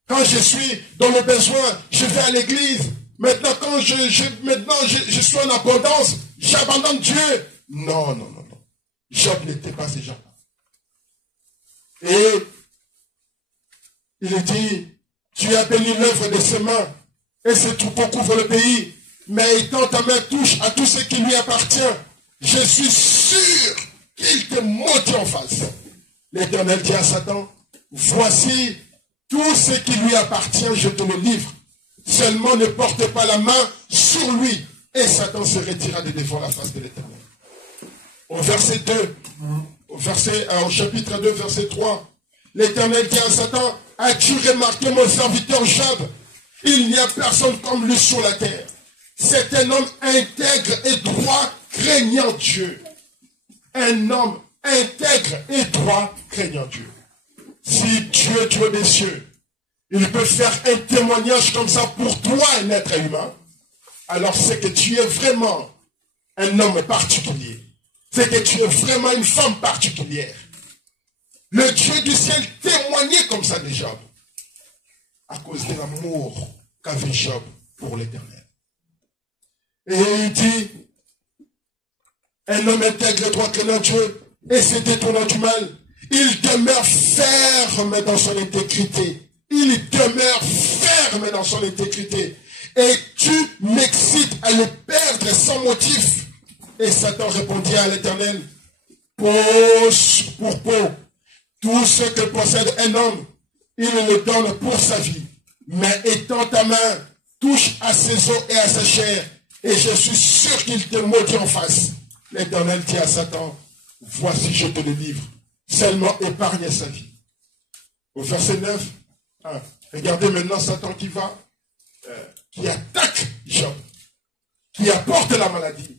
Quand je suis dans le besoin, je vais à l'église. Maintenant, quand je suis en abondance, j'abandonne Dieu. Non, non, non, non. Job n'était pas ce genre-là. Et il dit, tu as béni l'œuvre de ses mains, et ce troupeau couvre le pays. Mais étant ta main touche à tout ce qui lui appartient, je suis sûr qu'il te maudit en face. L'Éternel dit à Satan, voici tout ce qui lui appartient, je te le livre. Seulement ne porte pas la main sur lui. Et Satan se retira de devant la face de l'Éternel. Au verset 2, au chapitre 2, verset 3, l'Éternel dit à Satan, as-tu remarqué mon serviteur Job? Il n'y a personne comme lui sur la terre. C'est un homme intègre et droit, craignant Dieu. Un homme intègre et droit, craignant Dieu. Si Dieu, Dieu des cieux, il peut faire un témoignage comme ça pour toi, un être humain, alors c'est que tu es vraiment un homme particulier. C'est que tu es vraiment une femme particulière. Le Dieu du ciel témoignait comme ça de Job, à cause de l'amour qu'avait Job pour l'Éternel. Et il dit, un homme intègre et droit craignant Dieu, et se détournant du mal, il demeure ferme dans son intégrité. Il demeure ferme dans son intégrité. Et tu m'excites à le perdre sans motif. Et Satan répondit à l'Éternel, poche pour peau, tout ce que possède un homme, il le donne pour sa vie. Mais étends ta main, touche à ses os et à sa chair, et je suis sûr qu'il te maudit en face. L'Éternel dit à Satan, voici je te le livre, seulement épargne sa vie. Au verset 9, regardez maintenant Satan qui attaque Job, qui apporte la maladie,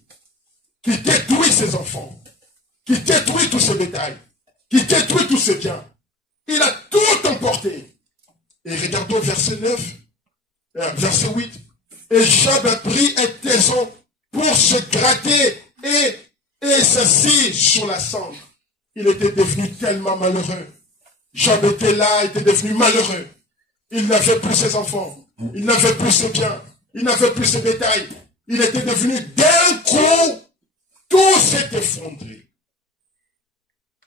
qui détruit ses enfants, qui détruit tous ses bétails, qui détruit tous ses biens. Il a tout emporté. Et regardons verset 9, verset 8. Et Job a pris un tison pour se gratter et s'assit sur la cendre. Il était devenu tellement malheureux. Job était là, était devenu malheureux. Il n'avait plus ses enfants. Il n'avait plus ses biens. Il n'avait plus ses bétails. Il était devenu d'un coup, tout s'est effondré.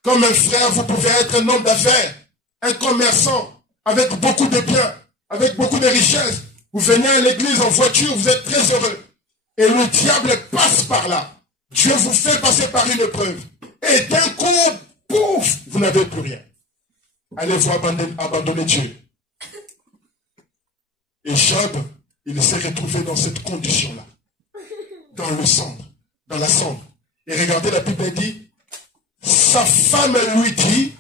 Comme un frère, vous pouvez être un homme d'affaires, un commerçant, avec beaucoup de biens, avec beaucoup de richesses. Vous venez à l'église en voiture, vous êtes très heureux. Et le diable passe par là. Dieu vous fait passer par une épreuve. Et d'un coup, pouf, vous n'avez plus rien. Allez-vous abandonner Dieu. Et Job, il s'est retrouvé dans cette condition-là. Dans le cendre, dans la cendre. Et regardez, la Bible dit, sa femme lui dit,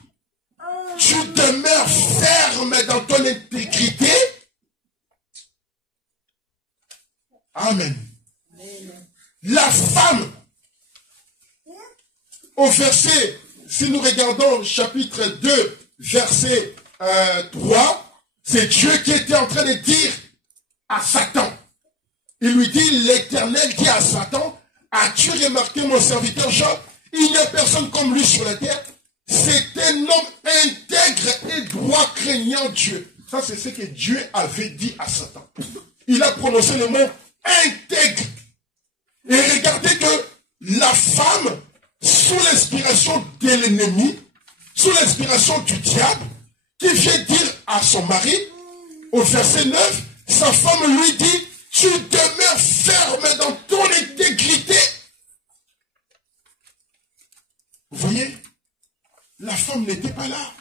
tu demeures ferme dans ton intégrité. Amen. La femme, au verset, si nous regardons chapitre 2, verset 3, c'est Dieu qui était en train de dire à Satan. Il lui dit, l'Éternel dit à Satan, as-tu remarqué mon serviteur Job? Il n'y a personne comme lui sur la terre. C'est un homme intègre et droit craignant Dieu. Ça, c'est ce que Dieu avait dit à Satan. Il a prononcé le mot intègre. Et regardez que la femme, sous l'inspiration de l'ennemi, sous l'inspiration du diable, qui vient dire à son mari, au verset 9, sa femme lui dit, tu demeures ferme dans ton intégrité. Vous voyez, la femme n'était pas là.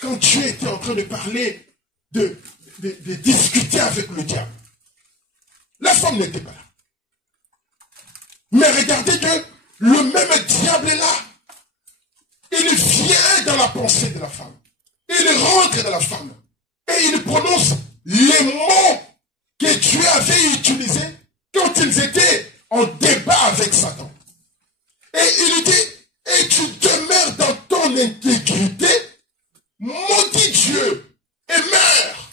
Quand Dieu était en train de parler, de discuter avec le diable. La femme n'était pas là. Mais regardez que le même diable est là. Il vient dans la pensée de la femme. Il rentre dans la femme. Et il prononce les mots que Dieu avait utilisés quand ils étaient en débat avec Satan. Et il dit, et tu demeures dans ton intégrité, maudis Dieu et meurs.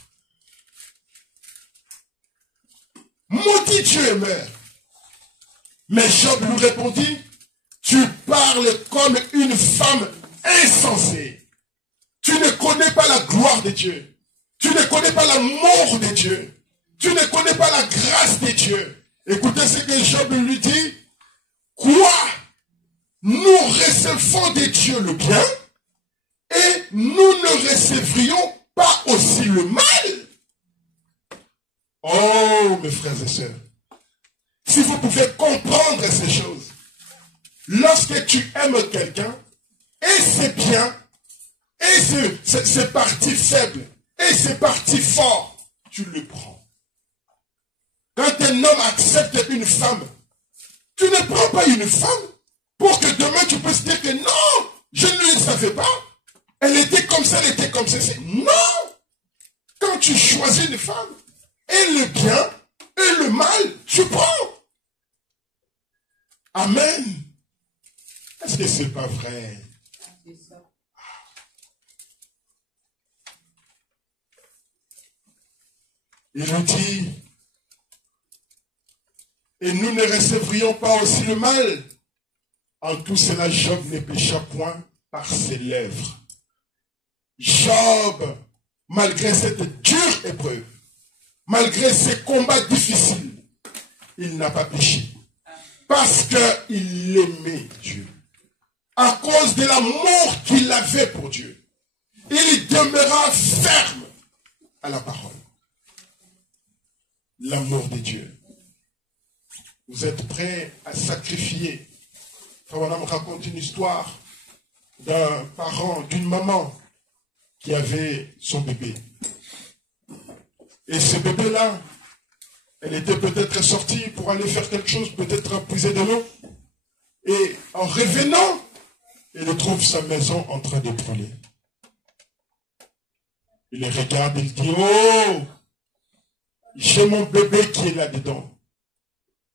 Maudis Dieu et meurs. Mais Job lui répondit, tu parles comme une femme insensée. Tu ne connais pas la gloire de Dieu. Tu ne connais pas l'amour de Dieu. Tu ne connais pas la grâce de Dieu. Écoutez ce que Job lui dit. Quoi? Nous recevons de Dieu le bien et nous ne recevrions pas aussi le mal. Oh, mes frères et sœurs, si vous pouvez comprendre ces choses, lorsque tu aimes quelqu'un, et c'est bien, et c'est parti faible, et c'est parti fort, tu le prends. Quand un homme accepte une femme, tu ne prends pas une femme pour que demain tu puisses dire que non, je ne le savais pas. Elle était comme ça, elle était comme ça. Non! Quand tu choisis une femme, et le bien, et le mal, tu prends. Amen. Est-ce que c'est pas vrai? Il nous dit, et nous ne recevrions pas aussi le mal. En tout cela, Job ne pécha point par ses lèvres. Job, malgré cette dure épreuve, malgré ces combats difficiles, il n'a pas péché. Parce qu'il aimait Dieu. À cause de l'amour qu'il avait pour Dieu, il demeura ferme à la parole. L'amour de Dieu. Vous êtes prêts à sacrifier. On me raconte une histoire d'un parent, d'une maman qui avait son bébé. Et ce bébé-là, elle était peut-être sortie pour aller faire quelque chose, peut-être puiser de l'eau. Et en revenant, elle trouve sa maison en train de brûler. Il les regarde, il dit, oh, j'ai mon bébé qui est là-dedans.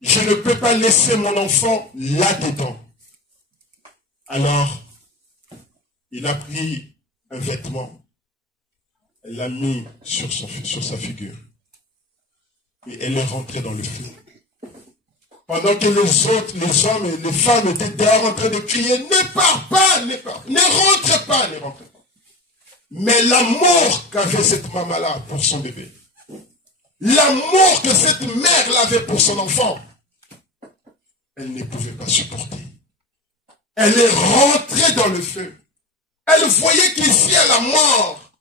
Je ne peux pas laisser mon enfant là-dedans. Alors, il a pris un vêtement, elle l'a mis sur sa figure. Et elle est rentrée dans le feu. Pendant que les autres, les hommes et les femmes étaient dehors en train de crier, ne pars pas, ne rentre pas, ne rentre pas. Mais l'amour qu'avait cette maman-là pour son bébé, l'amour que cette mère avait pour son enfant, elle ne pouvait pas supporter. Elle est rentrée dans le feu. Elle voyait qu'ici, à la mort,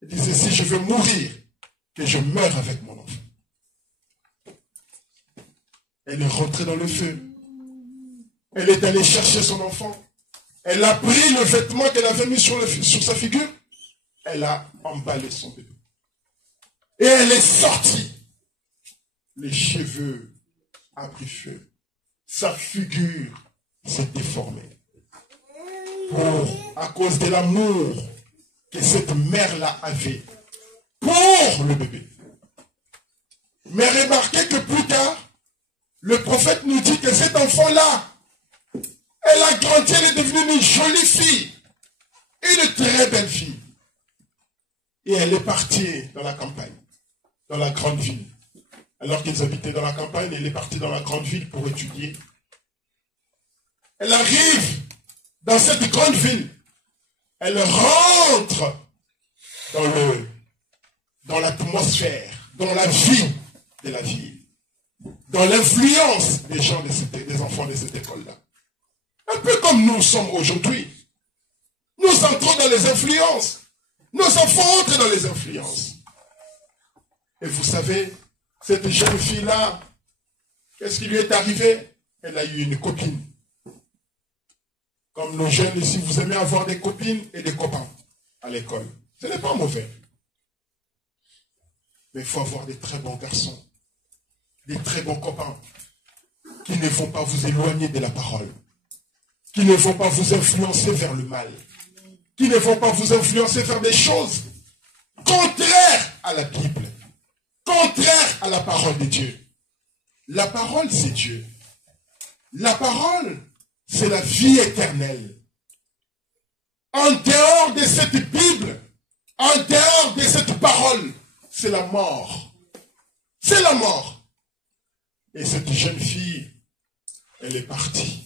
elle disait, si je veux mourir, que je meure avec mon enfant. Elle est rentrée dans le feu. Elle est allée chercher son enfant. Elle a pris le vêtement qu'elle avait mis sur sa figure. Elle a emballé son bébé. Et elle est sortie. Les cheveux ont pris feu. Sa figure s'est déformée. À cause de l'amour que cette mère-là avait pour le bébé. Mais remarquez que plus tard, le prophète nous dit que cet enfant-là, elle a grandi, elle est devenue une jolie fille. Une très belle fille. Et elle est partie dans la campagne, dans la grande ville. Alors qu'ils habitaient dans la campagne, elle est partie dans la grande ville pour étudier. Elle arrive dans cette grande ville. Elle rentre dans l'atmosphère, dans la vie de la ville. Dans l'influence des gens, des enfants de cette école-là. Un peu comme nous sommes aujourd'hui. Nous entrons dans les influences. Nos enfants entrent dans les influences. Et vous savez, cette jeune fille-là, qu'est-ce qui lui est arrivé? Elle a eu une copine. Comme nos jeunes ici, vous aimez avoir des copines et des copains à l'école. Ce n'est pas mauvais. Mais il faut avoir des très bons garçons. Des très bons copains qui ne vont pas vous éloigner de la parole, qui ne vont pas vous influencer vers le mal, qui ne vont pas vous influencer vers des choses contraires à la Bible, contraires à la parole de Dieu. La parole, c'est Dieu. La parole, c'est la vie éternelle. En dehors de cette Bible, en dehors de cette parole, c'est la mort. C'est la mort. Et cette jeune fille, elle est partie.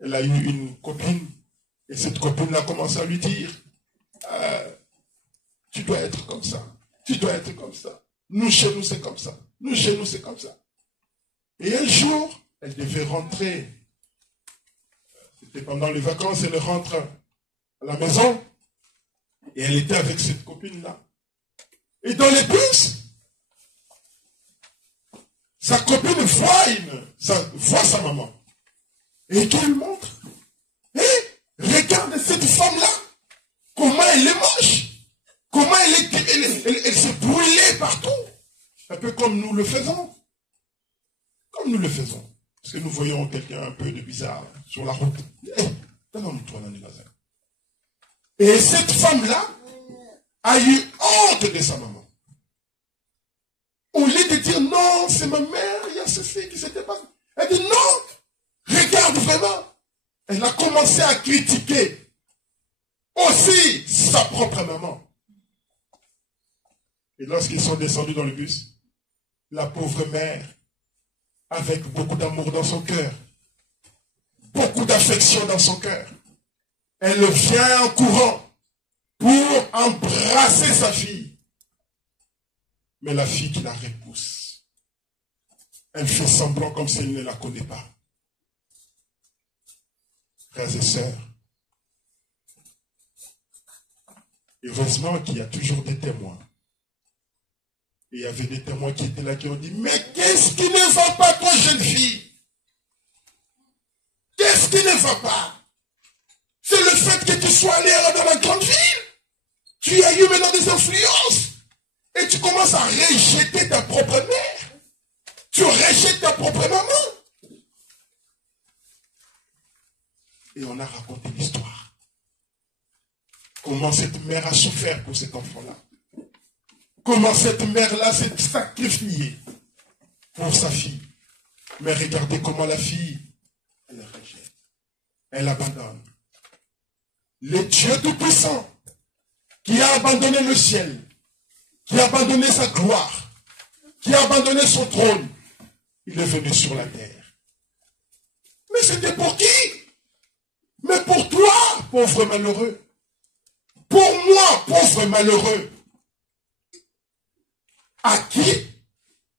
Elle a eu une copine. Et cette copine a commencé à lui dire, tu dois être comme ça. Tu dois être comme ça. Nous, chez nous, c'est comme ça. Nous, chez nous, c'est comme ça. Et un jour, elle devait rentrer. C'était pendant les vacances, elle rentre à la maison. Et elle était avec cette copine-là. Et dans les bus, sa copine voit sa maman. Et qu'elle montre. Regarde cette femme-là. Comment elle est moche. Comment elle s'est brûlée partout. Un peu comme nous le faisons. Comme nous le faisons. Parce que nous voyons quelqu'un un peu de bizarre sur la route. Donne-moi dans les bazars. Et cette femme-là a eu honte de sa maman. Au lieu de dire non, c'est ma mère, il y a ceci qui s'était passé. Elle dit non, regarde vraiment. Elle a commencé à critiquer aussi sa propre maman. Et lorsqu'ils sont descendus dans le bus, la pauvre mère, avec beaucoup d'amour dans son cœur, beaucoup d'affection dans son cœur, elle vient en courant pour embrasser sa fille. Mais la fille qui la repousse, elle fait semblant comme si elle ne la connaît pas. Frères et sœurs, heureusement qu'il y a toujours des témoins. Et il y avait des témoins qui étaient là qui ont dit, mais qu'est-ce qui ne va pas, toi, jeune fille? Qu'est-ce qui ne va pas? C'est le fait que tu sois allé dans la grande ville. Tu as eu maintenant des influences. Et tu commences à rejeter ta propre mère. Tu rejettes ta propre maman. Et on a raconté l'histoire. Comment cette mère a souffert pour cet enfant-là. Comment cette mère-là s'est sacrifiée pour sa fille. Mais regardez comment la fille, elle rejette. Elle abandonne. Le Dieu Tout-Puissant, qui a abandonné le ciel, qui a abandonné sa gloire, qui a abandonné son trône, il est venu sur la terre. Mais c'était pour qui? Mais pour toi, pauvre malheureux. Pour moi, pauvre malheureux. À qui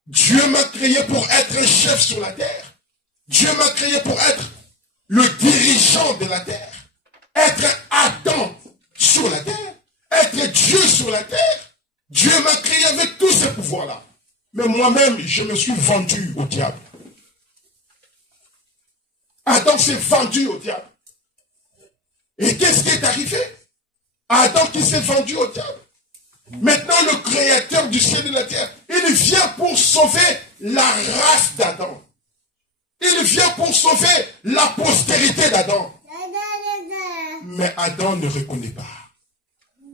Dieu m'a créé pour être chef sur la terre. Dieu m'a créé pour être le dirigeant de la terre. Être Adam sur la terre. Être Dieu sur la terre. Dieu m'a créé avec tous ces pouvoirs-là. Mais moi-même, je me suis vendu au diable. Adam s'est vendu au diable. Et qu'est-ce qui est arrivé? Adam qui s'est vendu au diable. Maintenant, le créateur du ciel et de la terre, il vient pour sauver la race d'Adam. Il vient pour sauver la postérité d'Adam. Mais Adam ne reconnaît pas.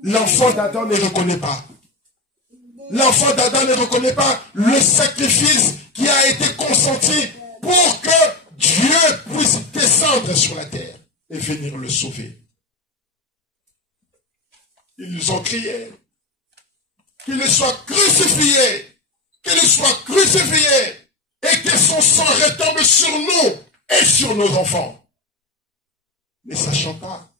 L'enfant d'Adam ne reconnaît pas. L'enfant d'Adam ne reconnaît pas le sacrifice qui a été consenti pour que Dieu puisse descendre sur la terre et venir le sauver. Ils ont crié qu'il soit crucifié, qu'il soit crucifié et que son sang retombe sur nous et sur nos enfants. Ne sachant pas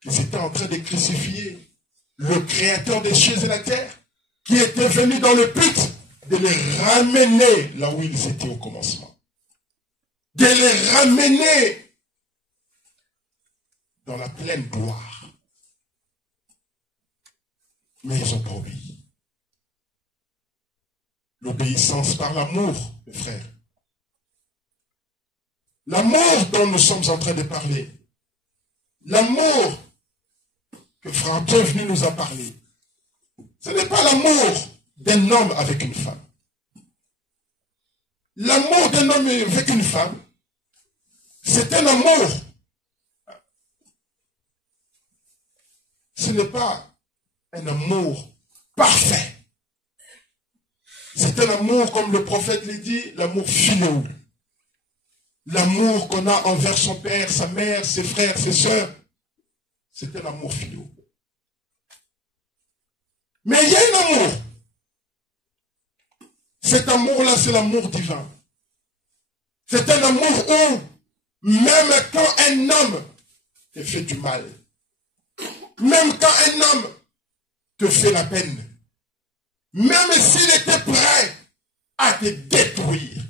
qu'ils étaient en train de crucifier le créateur des cieux et de la terre qui était venu dans le but de les ramener là où ils étaient au commencement. De les ramener dans la pleine gloire. Mais ils n'ont pas obéi. L'obéissance par l'amour, mes frères. L'amour dont nous sommes en train de parler. L'amour que Frère Bienvenu nous a parlé. Ce n'est pas l'amour d'un homme avec une femme. L'amour d'un homme avec une femme, c'est un amour. Ce n'est pas un amour parfait. C'est un amour, comme le prophète l'a dit, l'amour filial. L'amour qu'on a envers son père, sa mère, ses frères, ses sœurs. C'est un amour filial. Mais il y a un amour. Cet amour-là, c'est l'amour divin. C'est un amour où, même quand un homme te fait du mal, même quand un homme te fait la peine, même s'il était prêt à te détruire,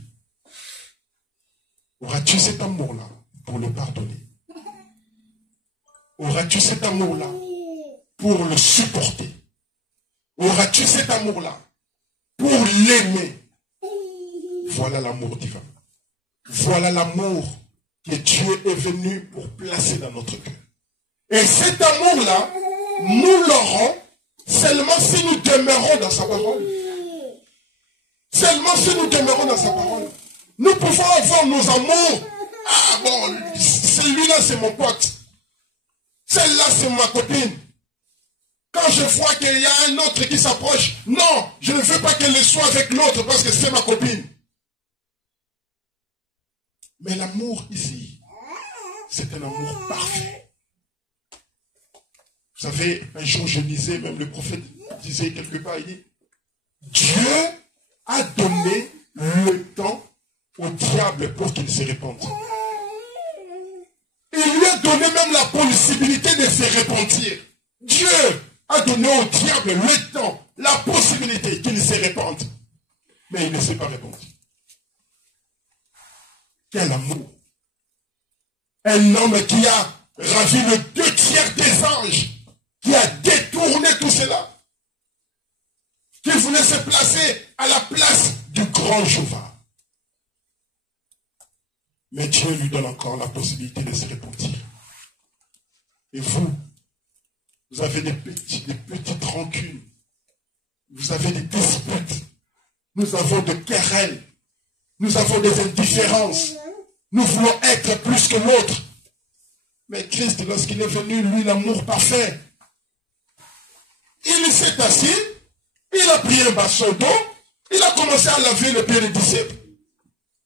auras-tu cet amour-là pour le pardonner? Auras-tu cet amour-là pour le supporter? Auras-tu cet amour-là pour l'aimer? Voilà l'amour divin. Voilà l'amour que Dieu est venu pour placer dans notre cœur. Et cet amour-là, nous l'aurons seulement si nous demeurons dans sa parole. Seulement si nous demeurons dans sa parole. Nous pouvons avoir nos amours. Ah bon, celui-là c'est mon pote. Celle-là c'est ma copine. Quand je vois qu'il y a un autre qui s'approche, non, je ne veux pas qu'elle soit avec l'autre parce que c'est ma copine. Mais l'amour ici, c'est un amour parfait. Vous savez, un jour je lisais, même le prophète disait quelque part, il dit, Dieu a donné le temps au diable pour qu'il se répande. Il lui a donné même la possibilité de se repentir. Dieu a donné au diable le temps, la possibilité qu'il se répande. Mais il ne s'est pas répandu. Quel amour! Un homme qui a ravi le 2/3 des anges, qui a détourné tout cela, qui voulait se placer à la place du grand Jéhovah. Mais Dieu lui donne encore la possibilité de se repentir. Et vous avez des petites rancunes. Vous avez des disputes. Nous avons des querelles. Nous avons des indifférences. Nous voulons être plus que l'autre. Mais Christ, lorsqu'il est venu, lui, l'amour parfait, il s'est assis, il a pris un bassin d'eau, il a commencé à laver le pied des disciples.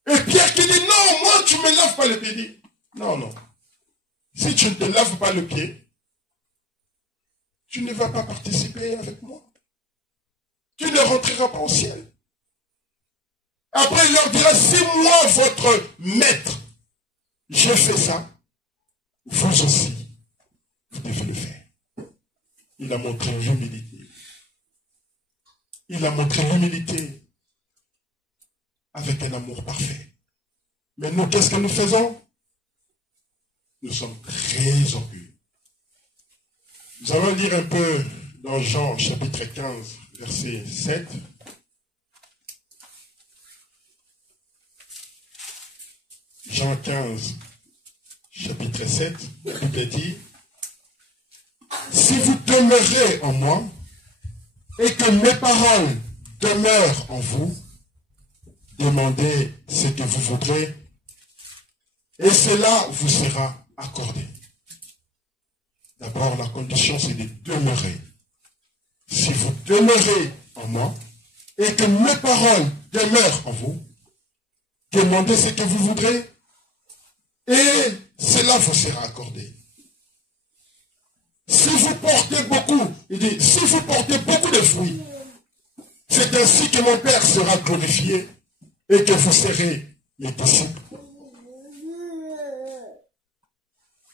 Et Pierre qui dit, non, moi, tu ne me laves pas le pied. Il dit, non, non. Si tu ne te laves pas le pied, tu ne vas pas participer avec moi. Tu ne rentreras pas au ciel. Après, il leur dira, si moi, votre maître, je fais ça, vous aussi, vous devez le faire. Il a montré l'humilité. Il a montré l'humilité avec un amour parfait. Mais nous, qu'est-ce que nous faisons? Nous sommes très orgueilleux. Nous allons lire un peu dans Jean chapitre 15, verset 7. Jean 15, chapitre 7, il est dit, si vous demeurez en moi et que mes paroles demeurent en vous, demandez ce que vous voudrez et cela vous sera accordé. D'abord, la condition, c'est de demeurer. Si vous demeurez en moi et que mes paroles demeurent en vous, demandez ce que vous voudrez et cela vous sera accordé. Si vous portez beaucoup, il dit, si vous portez beaucoup de fruits, c'est ainsi que mon Père sera glorifié et que vous serez mes disciples.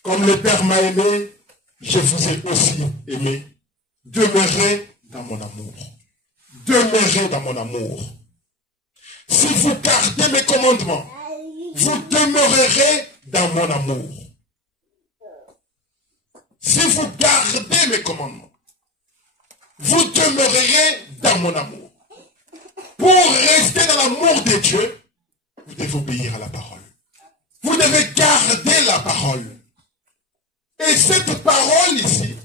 Comme le Père m'a aimé, je vous ai aussi aimé. Demeurez dans mon amour. Demeurez dans mon amour. Si vous gardez mes commandements, vous demeurerez dans mon amour. Si vous gardez mes commandements, vous demeurerez dans mon amour. Pour rester dans l'amour de Dieu, vous devez obéir à la parole. Vous devez garder la parole. Et cette parole ici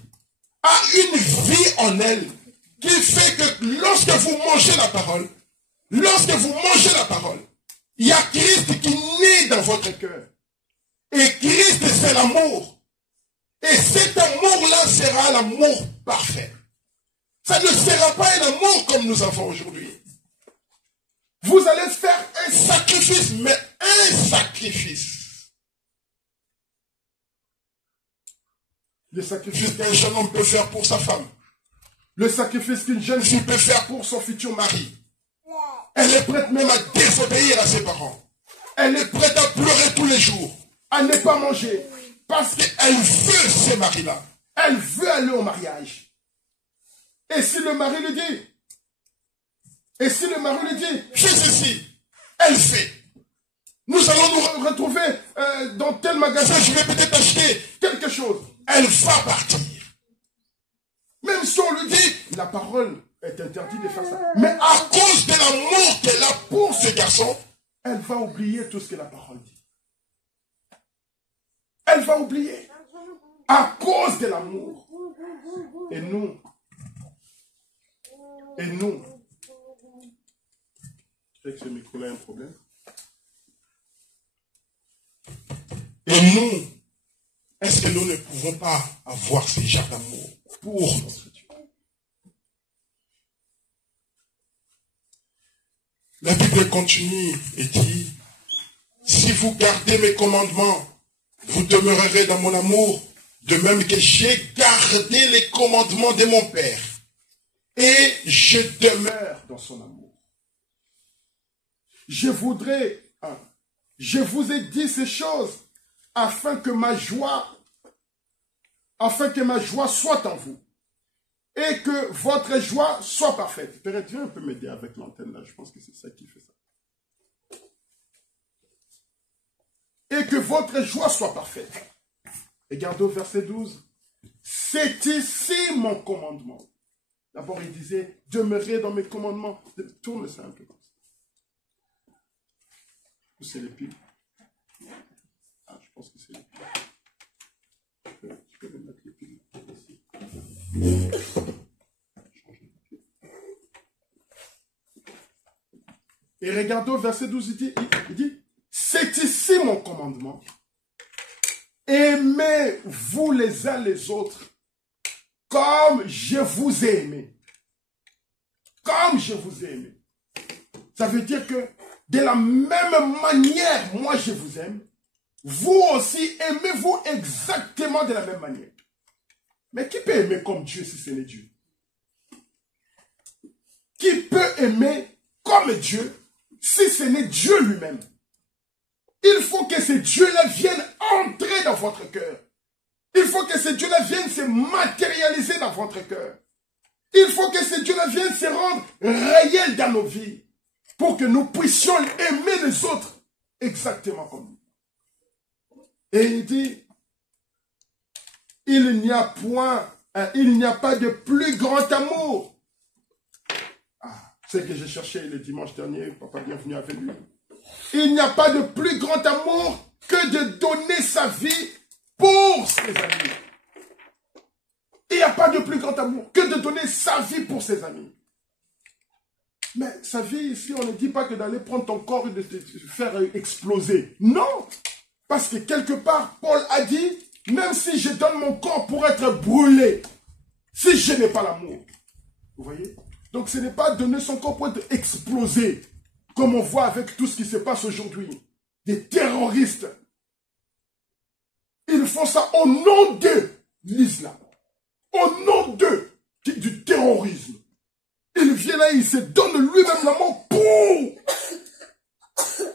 a une vie en elle qui fait que lorsque vous mangez la parole, il y a Christ qui naît dans votre cœur. Et Christ, c'est l'amour. Et cet amour-là sera l'amour parfait. Ça ne sera pas un amour comme nous avons aujourd'hui. Vous allez faire un sacrifice, mais un sacrifice. Le sacrifice qu'un jeune homme peut faire pour sa femme. Le sacrifice qu'une jeune fille peut faire pour son futur mari. Elle est prête même à désobéir à ses parents. Elle est prête à pleurer tous les jours, à ne pas manger, parce qu'elle veut ce mari-là. Elle veut aller au mariage. Et si le mari lui dit, fais ceci, elle fait. Nous allons nous retrouver dans tel magasin, je vais peut-être acheter quelque chose. Elle va partir. Même si on lui dit, la parole est interdite de faire ça. Mais à cause de l'amour qu'elle a pour ce garçon, elle va oublier tout ce que la parole dit. Elle va oublier. À cause de l'amour. Et nous, je sais que ce micro-là a un problème. Et nous, est-ce que nous ne pouvons pas avoir ce genre d'amour pour notre Dieu? La Bible continue et dit, si vous gardez mes commandements, vous demeurerez dans mon amour, de même que j'ai gardé les commandements de mon Père et je demeure dans son amour. Je vous ai dit ces choses afin que ma joie soit en vous et que votre joie soit parfaite. Peut-être Dieu peut m'aider avec l'antenne là, je pense que c'est ça qui fait ça. Et que votre joie soit parfaite. Regardez au verset 12. C'est ici mon commandement. D'abord, il disait, demeurez dans mes commandements. Tourne ça un peu comme ça. C'est les piles. Ah, je pense que c'est les piles. Je peux mettre les piles ici. Et regardez au verset 12, il dit, c'est ici mon commandement. Aimez-vous les uns les autres comme je vous ai aimé. Comme je vous ai aimé. Ça veut dire que de la même manière, moi je vous aime, vous aussi aimez-vous exactement de la même manière. Mais qui peut aimer comme Dieu si ce n'est Dieu? Qui peut aimer comme Dieu si ce n'est Dieu lui-même? Il faut que ce Dieu-là vienne entrer dans votre cœur. Il faut que ce Dieu-là vienne se matérialiser dans votre cœur. Il faut que ce Dieu-là vienne se rendre réel dans nos vies pour que nous puissions aimer les autres exactement comme nous. Et il dit, il n'y a pas de plus grand amour. Ah, c'est ce que j'ai cherché le dimanche dernier, papa bienvenue avec lui. Il n'y a pas de plus grand amour que de donner sa vie pour ses amis. Il n'y a pas de plus grand amour que de donner sa vie pour ses amis. Mais sa vie ici, on ne dit pas que d'aller prendre ton corps et de te faire exploser. Non! Parce que quelque part, Paul a dit, même si je donne mon corps pour être brûlé, si je n'ai pas l'amour. Vous voyez? Donc ce n'est pas donner son corps pour être explosé, comme on voit avec tout ce qui se passe aujourd'hui. Des terroristes. Ils font ça au nom de l'islam. Au nom du terrorisme. Il vient là, il se donne lui-même l'amour pour...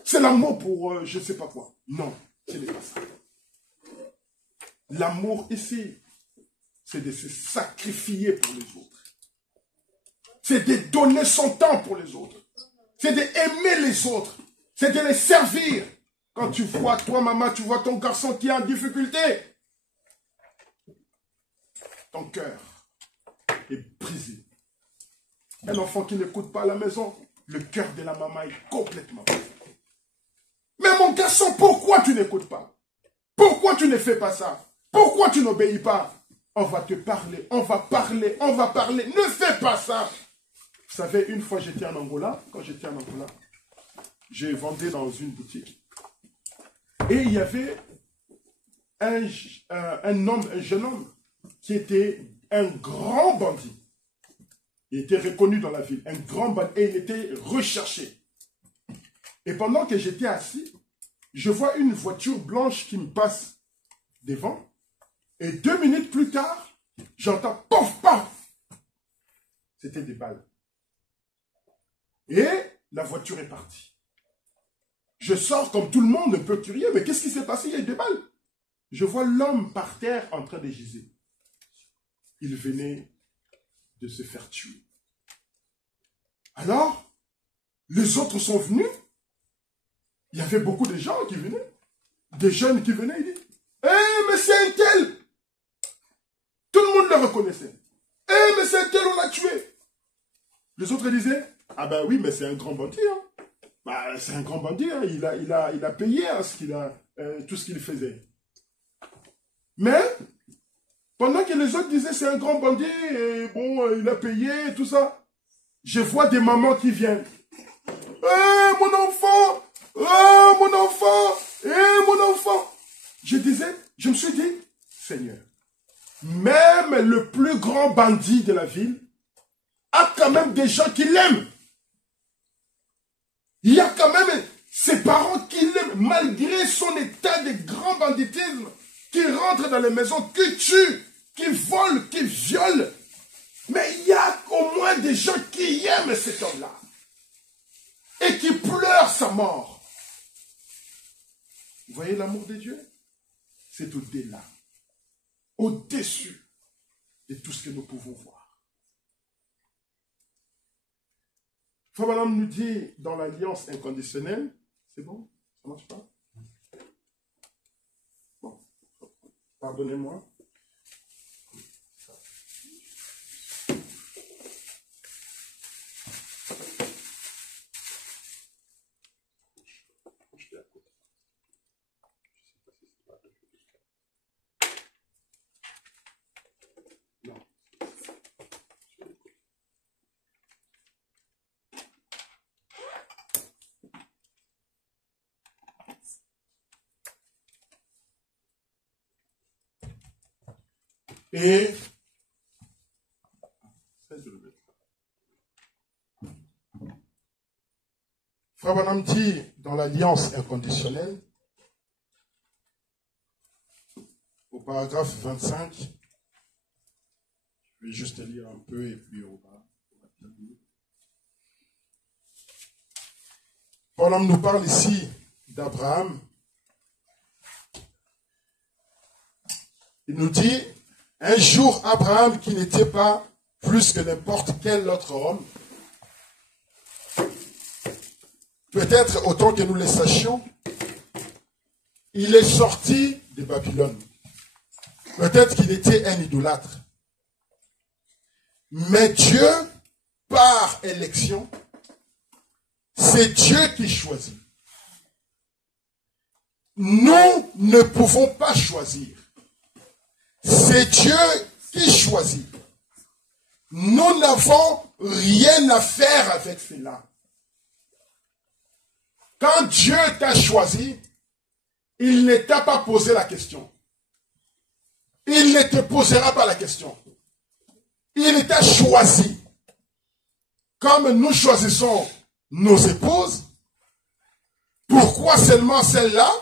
C'est l'amour pour je ne sais pas quoi. Non, ce n'est pas ça. L'amour ici, c'est de se sacrifier pour les autres. C'est de donner son temps pour les autres. C'est d'aimer les autres. C'est de les servir. Quand tu vois, toi maman, tu vois ton garçon qui est en difficulté, ton cœur est brisé. Un enfant qui n'écoute pas à la maison, le cœur de la maman est complètement brisé. Mais mon garçon, pourquoi tu n'écoutes pas? Pourquoi tu ne fais pas ça? Pourquoi tu n'obéis pas? On va te parler, on va parler, on va parler. Ne fais pas ça. Vous savez, une fois j'étais en Angola, quand j'étais en Angola, j'ai vendu dans une boutique. Et il y avait un jeune homme, qui était un grand bandit. Il était reconnu dans la ville, un grand bandit, et il était recherché. Et pendant que j'étais assis, je vois une voiture blanche qui me passe devant, et 2 minutes plus tard, j'entends pof, paf. C'était des balles. Et la voiture est partie. Je sors comme tout le monde, un peu curieux, mais qu'est-ce qui s'est passé? Il y a eu des balles. Je vois l'homme par terre en train de giser. Il venait de se faire tuer. Alors, les autres sont venus. Il y avait beaucoup de gens qui venaient. Des jeunes qui venaient, ils disent, « Eh, mais c'est un tel !» Tout le monde le reconnaissait. « Eh, mais c'est un tel, on l'a tué !» Les autres disaient, « Ah ben oui, mais c'est un grand bandit. Hein. Bah, c'est un grand bandit, hein. Il a payé hein, tout ce qu'il faisait. » Mais, pendant que les autres disaient c'est un grand bandit, et bon, il a payé, tout ça, je vois des mamans qui viennent. Eh, mon enfant! Eh, mon enfant! Eh, mon enfant! Je me suis dit, Seigneur, même le plus grand bandit de la ville a quand même des gens qui l'aiment. Il y a quand même ses parents qui l'aiment, malgré son état de grand banditisme, qui rentre dans les maisons, qui tue, qui vole, qui viole. Mais il y a au moins des gens qui aiment cet homme-là. Et qui pleurent sa mort. Vous voyez l'amour de Dieu? C'est au-delà. Au-dessus de tout ce que nous pouvons voir. Frère Branham nous dit dans l'alliance inconditionnelle, c'est bon? Ça marche pas? Bon. Pardonnez-moi. Et Frère Branham dit dans l'alliance inconditionnelle, au paragraphe 25, je vais juste lire un peu et puis on va terminer. Branham nous parle ici d'Abraham. Il nous dit, un jour, Abraham, qui n'était pas plus que n'importe quel autre homme, peut-être autant que nous le sachions, il est sorti de Babylone. Peut-être qu'il était un idolâtre. Mais Dieu, par élection, c'est Dieu qui choisit. Nous ne pouvons pas choisir. C'est Dieu qui choisit. Nous n'avons rien à faire avec cela. Quand Dieu t'a choisi, il ne t'a pas posé la question. Il ne te posera pas la question. Il t'a choisi. Comme nous choisissons nos épouses, pourquoi seulement celle-là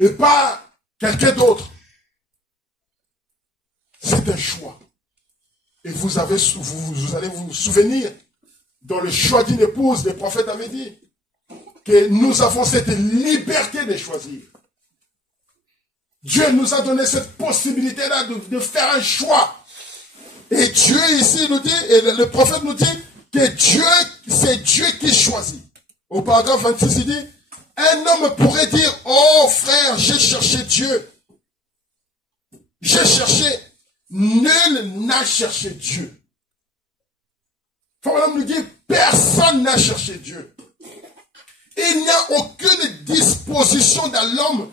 et pas quelqu'un d'autre? C'est un choix. Et vous allez vous souvenir, dans le choix d'une épouse, les prophètes avaient dit que nous avons cette liberté de choisir. Dieu nous a donné cette possibilité-là de faire un choix. Et Dieu ici nous dit, et le prophète nous dit, que Dieu, c'est Dieu qui choisit. Au paragraphe 26, il dit, un homme pourrait dire, oh frère, j'ai cherché Dieu. J'ai cherché. Nul n'a cherché Dieu. L'homme nous dit, personne n'a cherché Dieu. Il n'y a aucune disposition dans l'homme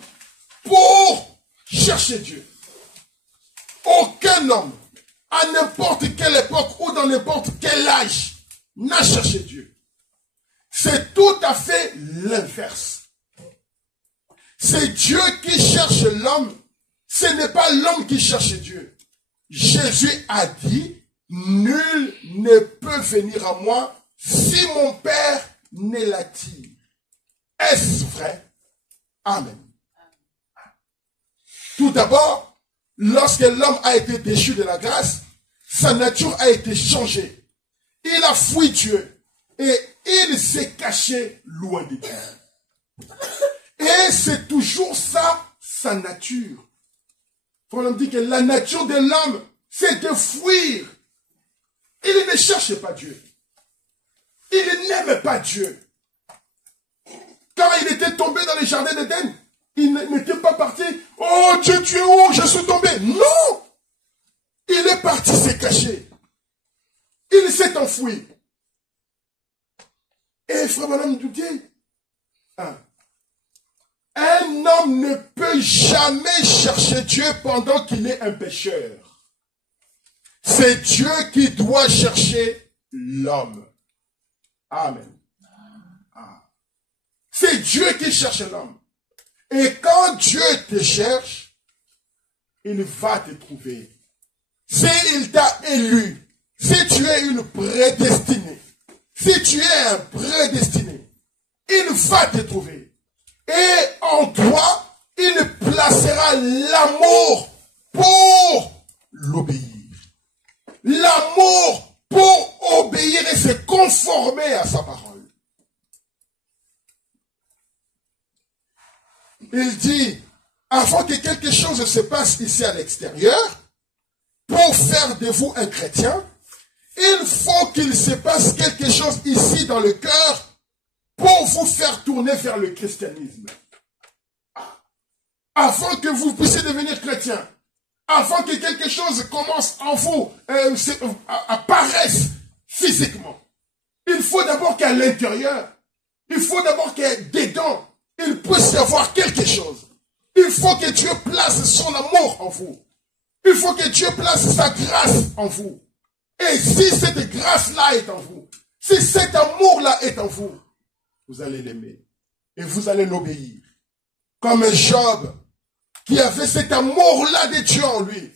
pour chercher Dieu. Aucun homme, à n'importe quelle époque ou dans n'importe quel âge, n'a cherché Dieu. C'est tout à fait l'inverse. C'est Dieu qui cherche l'homme. Ce n'est pas l'homme qui cherche Dieu. Jésus a dit, nul ne peut venir à moi si mon Père ne l'attire. Est-ce vrai? Amen. Tout d'abord, lorsque l'homme a été déchu de la grâce, sa nature a été changée. Il a fui Dieu et il s'est caché loin de Dieu. Et c'est toujours ça, sa nature. Paul dit que la nature de l'homme, c'est de fuir. Il ne cherche pas Dieu. Il n'aime pas Dieu. Quand il était tombé dans les jardins d'Éden, il n'était pas parti. Oh Dieu, tu es où? Je suis tombé. Non! Il est parti se cacher. Il s'est enfoui. Et frère Branham nous dit, un homme ne peut jamais chercher Dieu pendant qu'il est un pécheur. C'est Dieu qui doit chercher l'homme. Amen. C'est Dieu qui cherche l'homme. Et quand Dieu te cherche, il va te trouver. S'il t'a élu, si tu es une prédestinée, si tu es un prédestiné, il va te trouver. Et en toi, il placera l'amour pour l'obéir. L'amour obéir et se conformer à sa parole. Il dit, avant que quelque chose se passe ici à l'extérieur, pour faire de vous un chrétien, il faut qu'il se passe quelque chose ici dans le cœur pour vous faire tourner vers le christianisme. Avant que vous puissiez devenir chrétien, avant que quelque chose commence en vous, apparaisse physiquement, il faut d'abord qu'à l'intérieur, il faut d'abord qu'à dedans, il puisse y avoir quelque chose. Il faut que Dieu place son amour en vous. Il faut que Dieu place sa grâce en vous. Et si cette grâce-là est en vous, si cet amour-là est en vous, vous allez l'aimer. Et vous allez l'obéir. Comme Job, qui avait cet amour-là de Dieu en lui.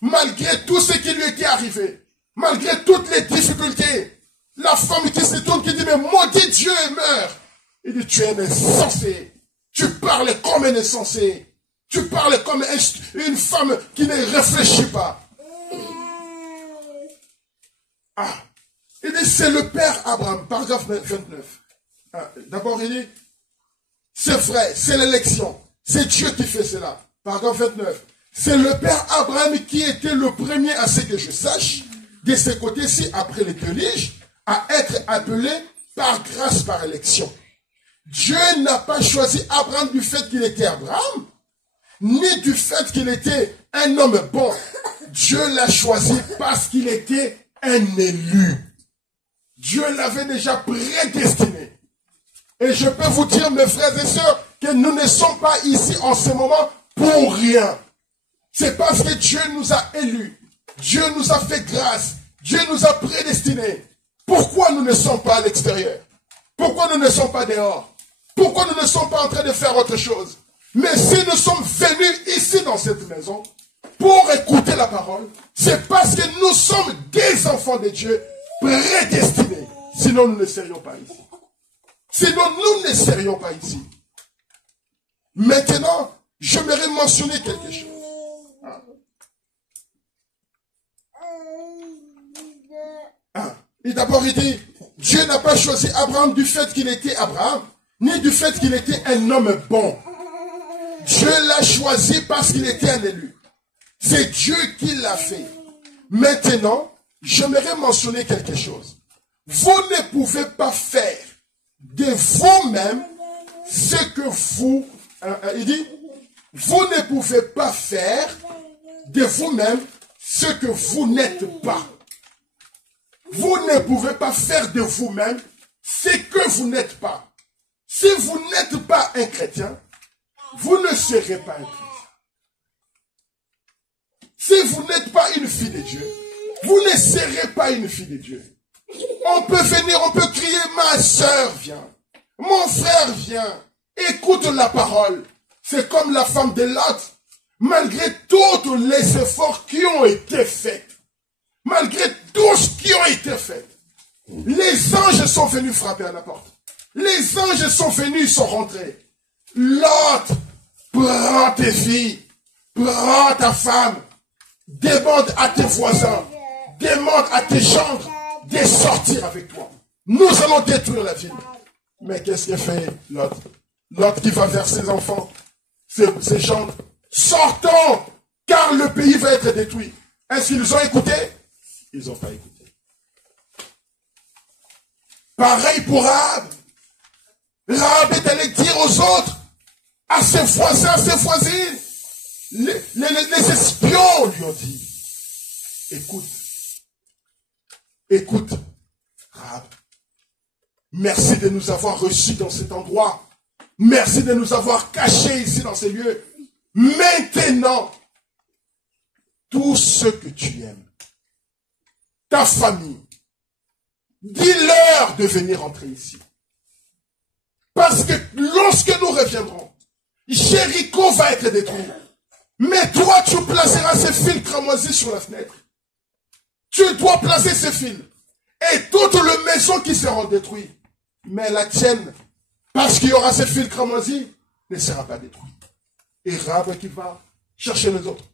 Malgré tout ce qui lui était arrivé. Malgré toutes les difficultés. La femme qui se tourne, qui dit, mais maudit Dieu et meurt. Il dit, tu es un insensé. Tu parles comme un insensé. Tu parles comme une femme qui ne réfléchit pas. Ah. Il dit, c'est le père Abraham, paragraphe 29. Ah. D'abord, il dit, c'est vrai, c'est l'élection. C'est Dieu qui fait cela. Paragraphe 29. C'est le père Abraham qui était le premier, à ce que je sache, de ce côté-ci, après les déluge, à être appelé par grâce, par élection. Dieu n'a pas choisi Abraham du fait qu'il était Abraham, ni du fait qu'il était un homme bon. Dieu l'a choisi parce qu'il était un élu. Dieu l'avait déjà prédestiné. Et je peux vous dire, mes frères et sœurs, que nous ne sommes pas ici en ce moment pour rien. C'est parce que Dieu nous a élus. Dieu nous a fait grâce. Dieu nous a prédestinés. Pourquoi nous ne sommes pas à l'extérieur? Pourquoi nous ne sommes pas dehors? Pourquoi nous ne sommes pas en train de faire autre chose? Mais si nous sommes venus ici dans cette maison pour écouter la parole, c'est parce que nous sommes des enfants de Dieu prédestinés. Sinon, nous ne serions pas ici. Sinon, nous ne serions pas ici. Maintenant, j'aimerais mentionner quelque chose. Et d'abord, il dit, Dieu n'a pas choisi Abraham du fait qu'il était Abraham, ni du fait qu'il était un homme bon. Dieu l'a choisi parce qu'il était un élu. C'est Dieu qui l'a fait. Maintenant, j'aimerais mentionner quelque chose. Vous ne pouvez pas faire de vous-même ce que vous... il dit, vous ne pouvez pas faire de vous-même ce que vous n'êtes pas. Vous ne pouvez pas faire de vous-même ce que vous n'êtes pas. Si vous n'êtes pas un chrétien, vous ne serez pas un chrétien. Si vous n'êtes pas une fille de Dieu, vous ne serez pas une fille de Dieu. On peut venir, on peut crier, ma soeur vient, mon frère vient, écoute la parole. C'est comme la femme de Lot. Malgré tous les efforts qui ont été faits, malgré tout ce qui ont été fait, les anges sont venus frapper à la porte. Les anges sont venus, ils sont rentrés. Lot, prends tes filles, prends ta femme, demande à tes voisins, demande à tes gendres de sortir avec toi. Nous allons détruire la ville. Mais qu'est-ce qu'il fait Lot? Lot qui va vers ses enfants, ses gendres. Sortons, car le pays va être détruit. Est-ce qu'ils ont écouté? Ils n'ont pas écouté. Pareil pour Rahab. Rahab est allé dire aux autres, à ses voisins, à ses voisines, les espions lui ont dit, écoute, Rahab, merci de nous avoir reçus dans cet endroit. Merci de nous avoir cachés ici dans ces lieux. Maintenant, tout ce que tu aimes, ta famille, dis-leur de venir entrer ici. Parce que lorsque nous reviendrons, Jéricho va être détruit. Mais toi, tu placeras ces fils cramoisis sur la fenêtre. Tu dois placer ces fils. Et toutes les maisons qui seront détruites, mais la tienne, parce qu'il y aura ces fils cramoisis, ne sera pas détruite. Et Rahab qui va chercher les autres.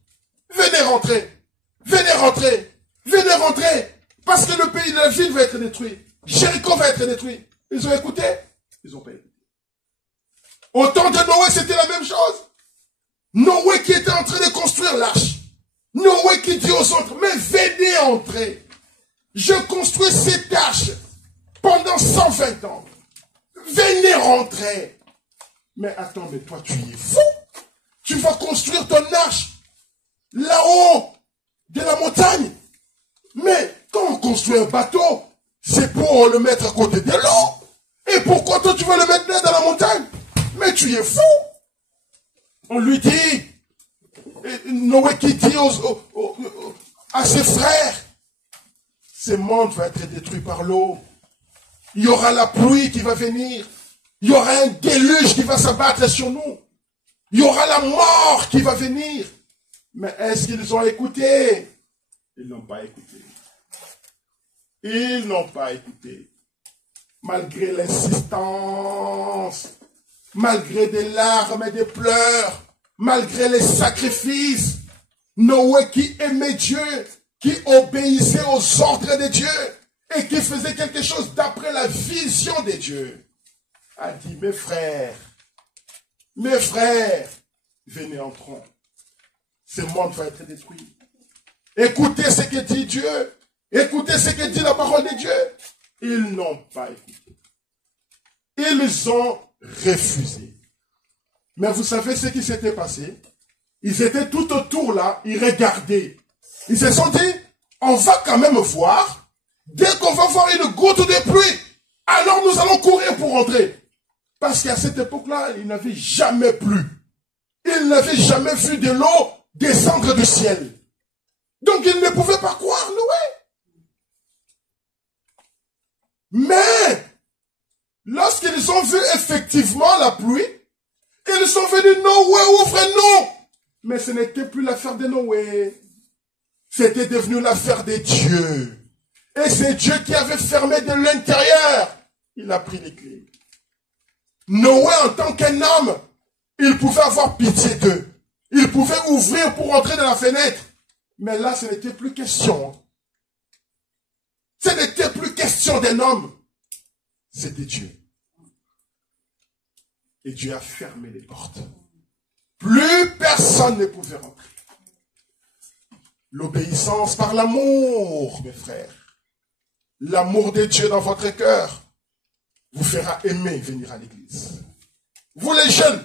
Venez rentrer. Venez rentrer. Venez rentrer. Parce que le pays de la ville va être détruit. Jéricho va être détruit. Ils ont écouté? Ils n'ont pas écouté. Au temps de Noé, c'était la même chose. Noé qui était en train de construire l'arche. Noé qui dit aux autres, mais venez entrer. Je construis cette arche pendant 120 ans. Venez rentrer. Mais attends, mais toi tu es fou. Tu vas construire ton arche là-haut de la montagne. Mais quand on construit un bateau, c'est pour le mettre à côté de l'eau. Et pourquoi toi tu vas le mettre là dans la montagne? Mais tu es fou. On lui dit, Noé qui dit à ses frères, ce monde va être détruit par l'eau. Il y aura la pluie qui va venir. Il y aura un déluge qui va s'abattre sur nous. Il y aura la mort qui va venir. Mais est-ce qu'ils ont écouté? Ils n'ont pas écouté. Ils n'ont pas écouté. Malgré l'insistance, malgré des larmes et des pleurs, malgré les sacrifices, Noé qui aimait Dieu, qui obéissait aux ordres de Dieu et qui faisait quelque chose d'après la vision de Dieu, a dit, mes frères, venez entrons. Ce monde va être détruit. Écoutez ce que dit Dieu. Écoutez ce que dit la parole de Dieu. Ils n'ont pas écouté. Ils ont refusé. Mais vous savez ce qui s'était passé? Ils étaient tout autour là, ils regardaient. Ils se sont dit, on va quand même voir. Dès qu'on va voir une goutte de pluie, alors nous allons courir pour rentrer. Parce qu'à cette époque-là, ils n'avaient jamais plu. Ils n'avaient jamais vu de l'eau descendre du ciel. Donc ils ne pouvaient pas croire Noé. Mais, lorsqu'ils ont vu effectivement la pluie, ils sont venus, Noé, ouvre-nous. Mais ce n'était plus l'affaire de Noé. C'était devenu l'affaire de Dieu. Et c'est Dieu qui avait fermé de l'intérieur. Il a pris les clés. Noé, en tant qu'un homme, il pouvait avoir pitié d'eux. Il pouvait ouvrir pour entrer dans la fenêtre. Mais là, ce n'était plus question. Ce n'était plus question d'un homme. C'était Dieu. Et Dieu a fermé les portes. Plus personne ne pouvait rentrer. L'obéissance par l'amour, mes frères. L'amour de Dieu dans votre cœur vous fera aimer venir à l'église. Vous les jeunes,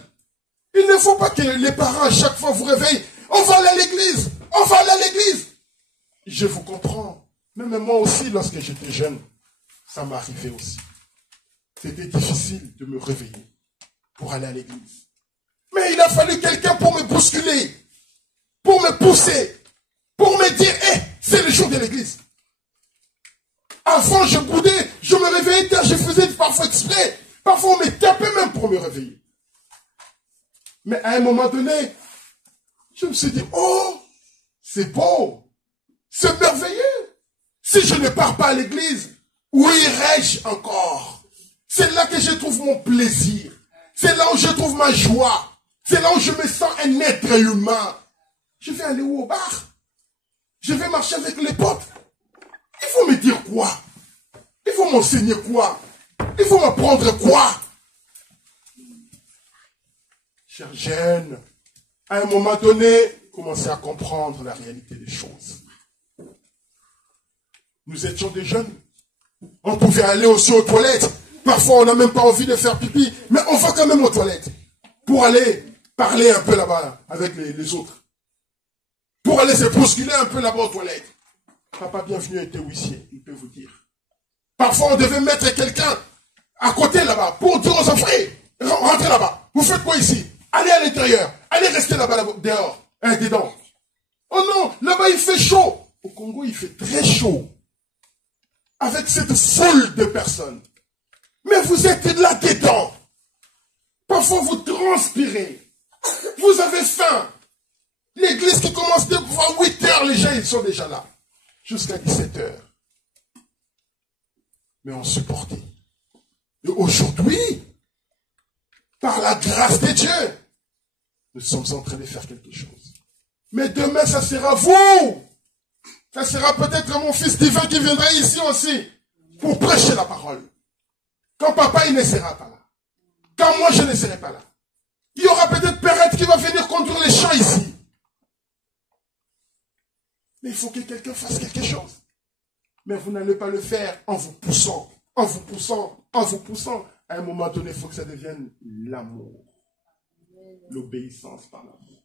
il ne faut pas que les parents à chaque fois vous réveillent. On va aller à l'église. On va aller à l'église. Je vous comprends. Même moi aussi, lorsque j'étais jeune, ça m'arrivait aussi. C'était difficile de me réveiller pour aller à l'église. Mais il a fallu quelqu'un pour me bousculer, pour me pousser, pour me dire, hey, c'est le jour de l'église. Avant, je boudais, je me réveillais tard, je faisais parfois exprès. Parfois, on me tapait même pour me réveiller. Mais à un moment donné, je me suis dit, oh, c'est beau, c'est merveilleux. Si je ne pars pas à l'église, où irai-je encore? C'est là que je trouve mon plaisir. C'est là où je trouve ma joie. C'est là où je me sens un être humain. Je vais aller où? Au bar? Je vais marcher avec les potes? Il faut me dire quoi? Il faut m'enseigner quoi? Il faut m'apprendre quoi? Chers jeunes, à un moment donné, commencez à comprendre la réalité des choses. Nous étions des jeunes. On pouvait aller aussi aux toilettes. Parfois, on n'a même pas envie de faire pipi, mais on va quand même aux toilettes pour aller parler un peu là-bas avec les autres. Pour aller se bousculer un peu là-bas aux toilettes. Papa Bienvenu était huissier, il peut vous dire. Parfois, on devait mettre quelqu'un à côté là-bas pour dire aux enfants, rentrez là-bas. Vous faites quoi ici? Allez à l'intérieur. Allez rester là-bas, dehors, dedans. Oh non, là-bas, il fait chaud. Au Congo, il fait très chaud. Avec cette foule de personnes. Mais vous êtes là-dedans. Parfois, vous transpirez. Vous avez faim. L'église qui commence à 8 heures, les gens, ils sont déjà là. Jusqu'à 17 heures. Mais on supportait. Et aujourd'hui, par la grâce de Dieu, nous sommes en train de faire quelque chose. Mais demain, ça sera vous. Ça sera peut-être mon fils divin qui viendra ici aussi pour prêcher la parole. Quand papa, il ne sera pas là. Quand moi, je ne serai pas là. Il y aura peut-être Perrette qui va venir conduire les champs ici. Mais il faut que quelqu'un fasse quelque chose. Mais vous n'allez pas le faire en vous poussant, en vous poussant, en vous poussant. À un moment donné, il faut que ça devienne l'amour. L'obéissance par l'amour.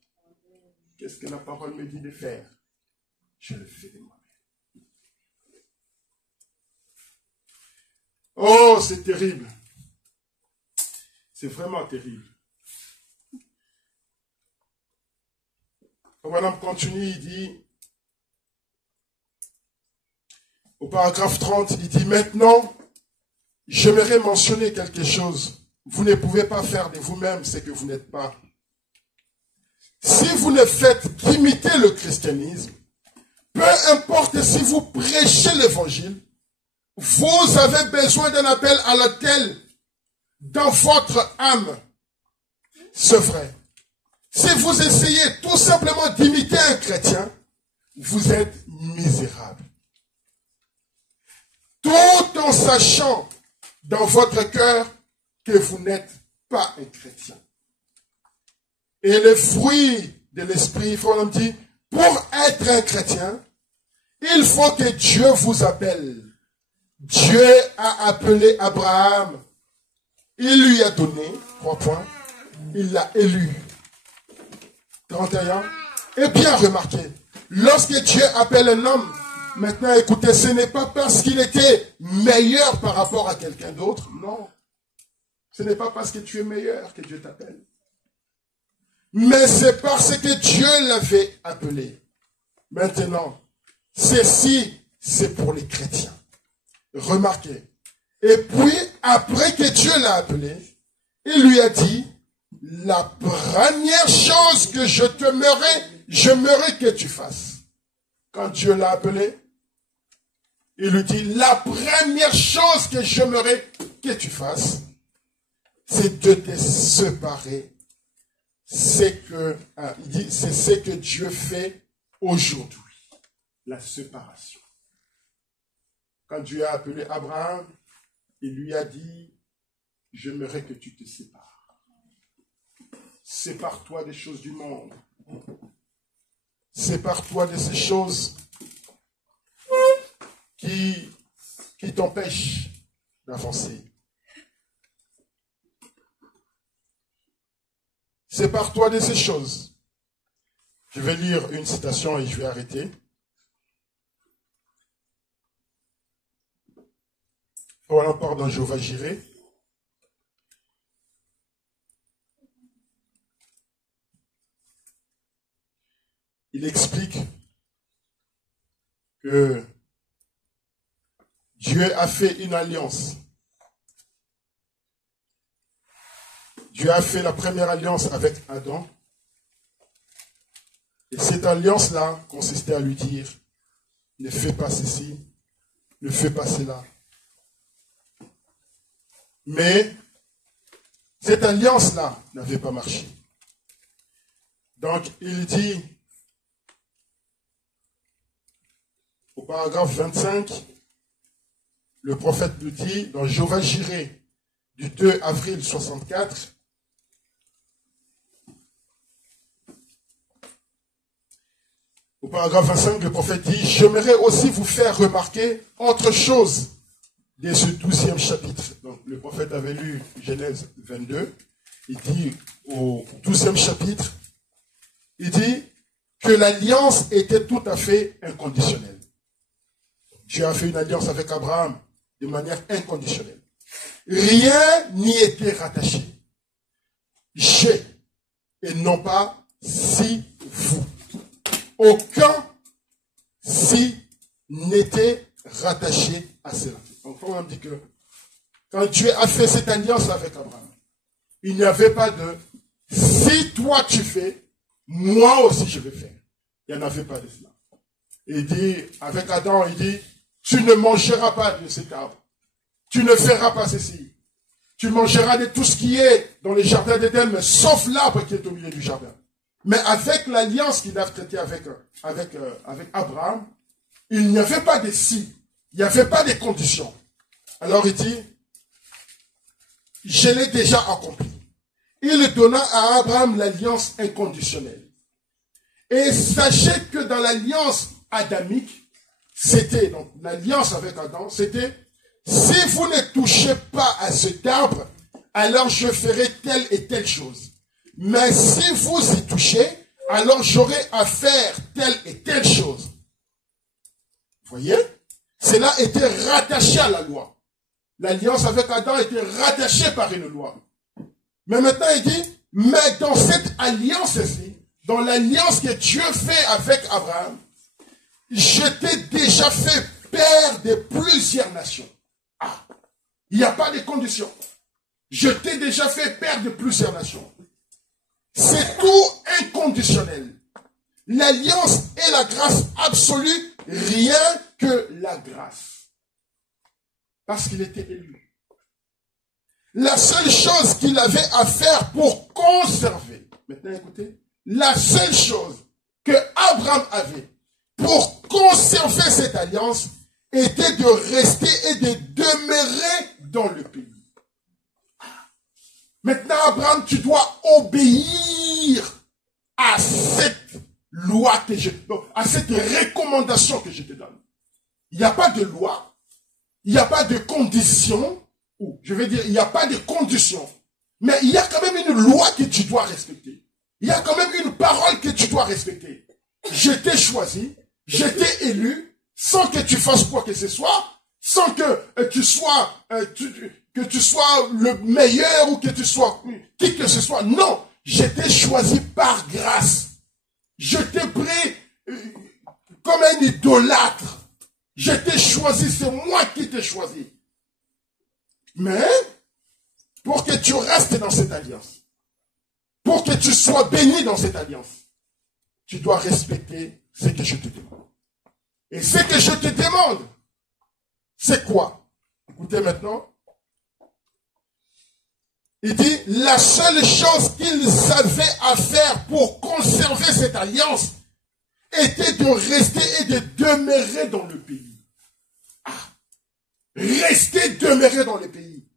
Qu'est-ce que la parole me dit de faire? Je le fais de moi-même. Oh, c'est terrible. C'est vraiment terrible. Voilà, on continue, il dit, au paragraphe 30, il dit, maintenant, j'aimerais mentionner quelque chose. Vous ne pouvez pas faire de vous-même ce que vous n'êtes pas. Si vous ne faites qu'imiter le christianisme, peu importe si vous prêchez l'évangile, vous avez besoin d'un appel à laquelle dans votre âme. C'est vrai. Si vous essayez tout simplement d'imiter un chrétien, vous êtes misérable. Tout en sachant dans votre cœur que vous n'êtes pas un chrétien. Et le fruit de l'esprit, il faut dire, pour être un chrétien, il faut que Dieu vous appelle. Dieu a appelé Abraham. Il lui a donné, 3 points, il l'a élu. 31. Et bien remarquez, lorsque Dieu appelle un homme, maintenant écoutez, ce n'est pas parce qu'il était meilleur par rapport à quelqu'un d'autre, non. Ce n'est pas parce que tu es meilleur que Dieu t'appelle. Mais c'est parce que Dieu l'avait appelé. Maintenant, ceci, c'est pour les chrétiens. Remarquez. Et puis, après que Dieu l'a appelé, il lui a dit, la première chose que j'aimerais que tu fasses. Quand Dieu l'a appelé, il lui dit, la première chose que j'aimerais que tu fasses, c'est de te séparer. C'est ce que Dieu fait aujourd'hui. La séparation. Quand Dieu a appelé Abraham, il lui a dit, j'aimerais que tu te sépares. Sépare-toi des choses du monde. Sépare-toi de ces choses qui t'empêchent d'avancer. Sépare-toi de ces choses. Je vais lire une citation et je vais arrêter. Voilà, on part dans Jéhovah Jireh. Il explique que Dieu a fait une alliance. Dieu a fait la première alliance avec Adam. Et cette alliance-là consistait à lui dire, ne fais pas ceci, ne fais pas cela. Mais cette alliance-là n'avait pas marché. Donc il dit, au paragraphe 25, le prophète nous dit, dans Jéhovah Jireh, du 2 avril 64, au paragraphe 25, le prophète dit, j'aimerais aussi vous faire remarquer autre chose de ce 12e chapitre. Donc, le prophète avait lu Genèse 22. Il dit, au 12e chapitre, il dit que l'alliance était tout à fait inconditionnelle. Dieu a fait une alliance avec Abraham de manière inconditionnelle. Rien n'y était rattaché. J'ai, et non pas si vous. Aucun si n'était rattaché à cela. Donc, on dit que quand Dieu a fait cette alliance avec Abraham, il n'y avait pas de si toi tu fais, moi aussi je vais faire. Il n'y en avait pas de cela. Il dit, avec Adam, il dit, tu ne mangeras pas de cet arbre. Tu ne feras pas ceci. Tu mangeras de tout ce qui est dans les jardins d'Éden, mais sauf l'arbre qui est au milieu du jardin. Mais avec l'alliance qu'il a traitée avec Abraham, Il n'y avait pas de si, il n'y avait pas de conditions. Alors il dit, je l'ai déjà accompli. Il donna à Abraham l'alliance inconditionnelle. Et sachez que dans l'alliance adamique, c'était, donc l'alliance avec Adam, c'était, si vous ne touchez pas à cet arbre, alors je ferai telle et telle chose. Mais si vous y touchez, alors j'aurai à faire telle et telle chose. Vous voyez? Cela était rattaché à la loi. L'alliance avec Adam était rattachée par une loi. Mais maintenant il dit, mais dans cette alliance-ci, dans l'alliance que Dieu fait avec Abraham, je t'ai déjà fait père de plusieurs nations. Ah, il n'y a pas de conditions. Je t'ai déjà fait père de plusieurs nations. C'est tout inconditionnel. L'alliance et la grâce absolue, rien que la grâce. Parce qu'il était élu. La seule chose qu'il avait à faire pour conserver, maintenant écoutez, la seule chose que Abraham avait pour conserver cette alliance était de rester et de demeurer dans le pays. Maintenant, Abraham, tu dois obéir à cette loi que je te donne, à cette recommandation que je te donne. Il n'y a pas de loi, il n'y a pas de condition, ou je veux dire, il n'y a pas de condition, mais il y a quand même une loi que tu dois respecter. Il y a quand même une parole que tu dois respecter. Je t'ai choisi, je t'ai élu, sans que tu fasses quoi que ce soit, sans que tu sois le meilleur ou que tu sois qui que ce soit. Non, je t'ai choisi par grâce. Je t'ai pris comme un idolâtre. Je t'ai choisi, c'est moi qui t'ai choisi. Mais, pour que tu restes dans cette alliance, pour que tu sois béni dans cette alliance, tu dois respecter ce que je te demande. Et ce que je te demande, c'est quoi? Écoutez maintenant. Il dit, la seule chose qu'ils avaient à faire pour conserver cette alliance était de rester et de demeurer dans le pays. Ah, rester, demeurer dans le pays.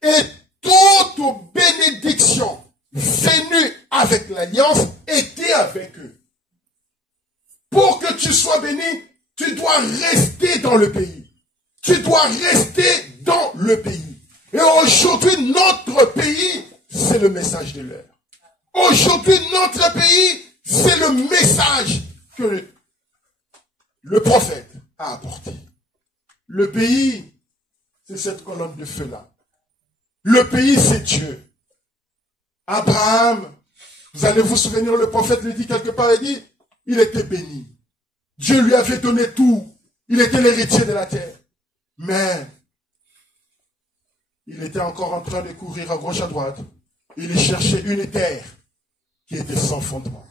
Et toute bénédiction venue avec l'alliance était avec eux. Pour que tu sois béni, tu dois rester dans le pays. Tu dois rester dans le pays. Et aujourd'hui, notre pays, c'est le message de l'heure. Aujourd'hui, notre pays, c'est le message que le prophète a apporté. Le pays, c'est cette colonne de feu-là. Le pays, c'est Dieu. Abraham, vous allez vous souvenir, le prophète lui dit quelque part, il dit, il était béni. Dieu lui avait donné tout. Il était l'héritier de la terre. Mais, il était encore en train de courir à gauche à droite. Il cherchait une terre qui était sans fondement.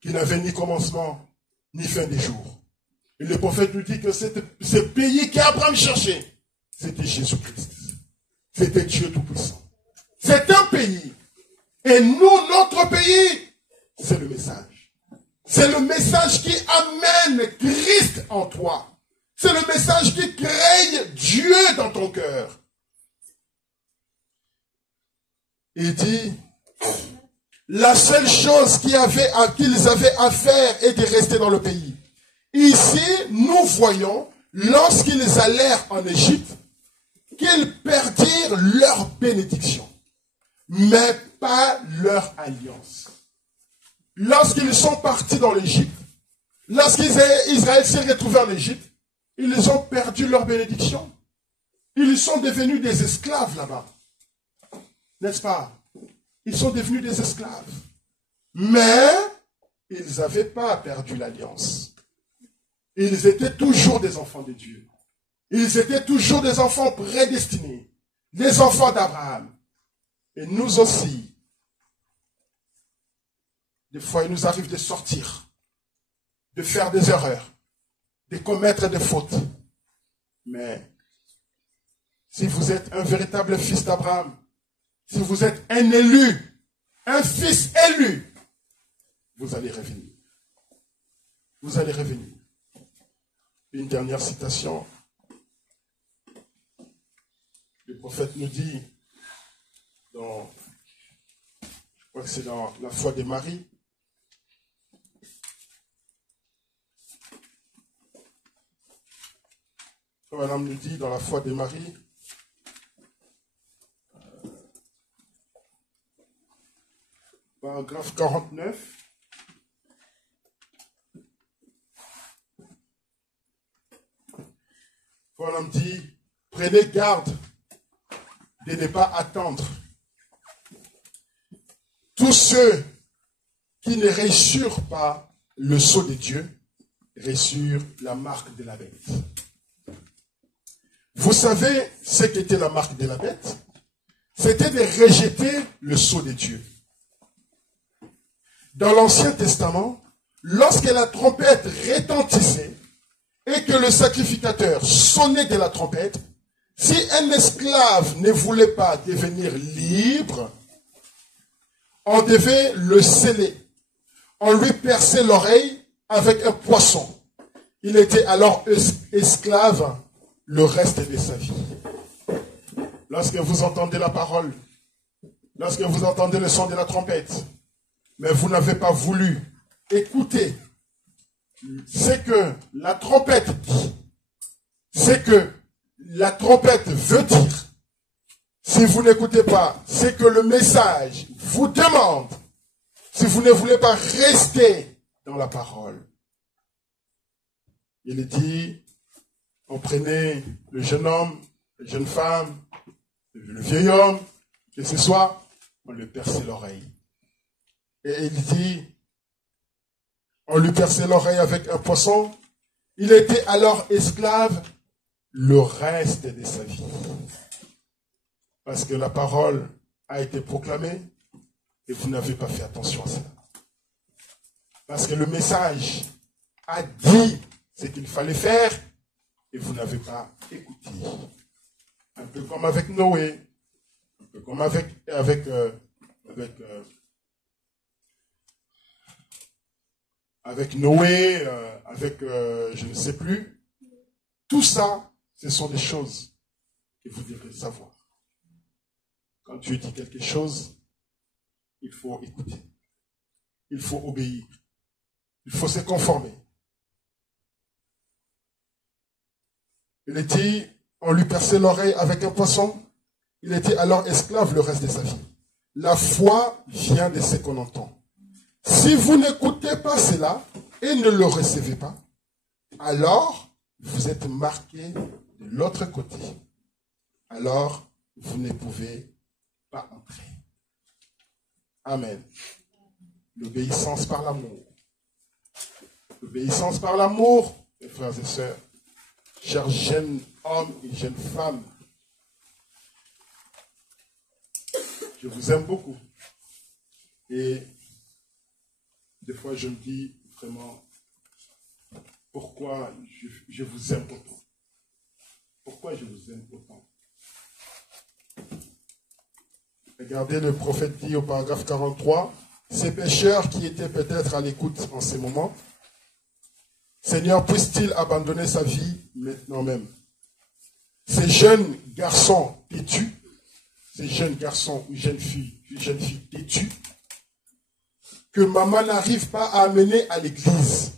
Qui n'avait ni commencement, ni fin des jours. Et le prophète nous dit que ce pays qu'Abraham cherchait, c'était Jésus-Christ. C'était Dieu Tout-Puissant. C'est un pays. Et nous, notre pays, c'est le message. C'est le message qui amène Christ en toi. C'est le message qui crée Dieu dans ton cœur. Il dit, la seule chose qu'ils avaient à faire est de rester dans le pays. Ici, nous voyons, lorsqu'ils allèrent en Égypte, qu'ils perdirent leur bénédiction, mais pas leur alliance. Lorsqu'ils sont partis dans l'Égypte, lorsqu'Israël s'est retrouvé en Égypte, ils ont perdu leur bénédiction. Ils sont devenus des esclaves là-bas. N'est-ce pas? Ils sont devenus des esclaves. Mais, ils n'avaient pas perdu l'alliance. Ils étaient toujours des enfants de Dieu. Ils étaient toujours des enfants prédestinés. Des enfants d'Abraham. Et nous aussi, des fois, il nous arrive de sortir, de faire des erreurs, de commettre des fautes. Mais, si vous êtes un véritable fils d'Abraham, si vous êtes un élu, un fils élu, vous allez revenir. vous allez revenir. Une dernière citation. Le prophète nous dit, je crois que c'est dans la foi de Marie, Madame nous dit dans la foi de Marie, paragraphe 49, Madame dit, prenez garde de ne pas attendre. Tous ceux qui ne reçurent pas le sceau de Dieu reçurent la marque de la bête. Vous savez ce qu'était la marque de la bête? C'était de rejeter le sceau de Dieu. Dans l'Ancien Testament, lorsque la trompette retentissait et que le sacrificateur sonnait de la trompette, si un esclave ne voulait pas devenir libre, on devait le sceller. On lui perçait l'oreille avec un poisson. Il était alors esclave le reste de sa vie. Lorsque vous entendez la parole, lorsque vous entendez le son de la trompette, mais vous n'avez pas voulu écouter ce que la trompette dit, ce que la trompette veut dire, si vous n'écoutez pas ce que le message vous demande, si vous ne voulez pas rester dans la parole, il dit, on prenait le jeune homme, la jeune femme, le vieil homme, que ce soit, on lui perçait l'oreille. Et il dit, on lui perçait l'oreille avec un poisson, il était alors esclave le reste de sa vie. Parce que la parole a été proclamée et vous n'avez pas fait attention à cela. Parce que le message a dit ce qu'il fallait faire et vous n'avez pas écouté. Un peu comme avec Noé, un peu comme avec Noé, je ne sais plus. Tout ça, ce sont des choses que vous devrez savoir. Quand tu dis quelque chose, il faut écouter. Il faut obéir. Il faut se conformer. Il dit, on lui perçait l'oreille avec un poisson. Il était alors esclave le reste de sa vie. La foi vient de ce qu'on entend. Si vous n'écoutez pas cela et ne le recevez pas, alors vous êtes marqué de l'autre côté. Alors vous ne pouvez pas entrer. Amen. L'obéissance par l'amour. L'obéissance par l'amour, mes frères et sœurs, chers jeunes hommes et jeunes femmes, je vous aime beaucoup. Et des fois, je me dis vraiment, pourquoi je vous aime autant? Pourquoi je vous aime autant? Regardez, le prophète dit au paragraphe 43, ces pécheurs qui étaient peut-être à l'écoute en ces moments, Seigneur, puisse-t-il abandonner sa vie maintenant même? Ces jeunes garçons têtus, ces jeunes garçons ou jeunes filles têtues, que maman n'arrive pas à amener à l'église,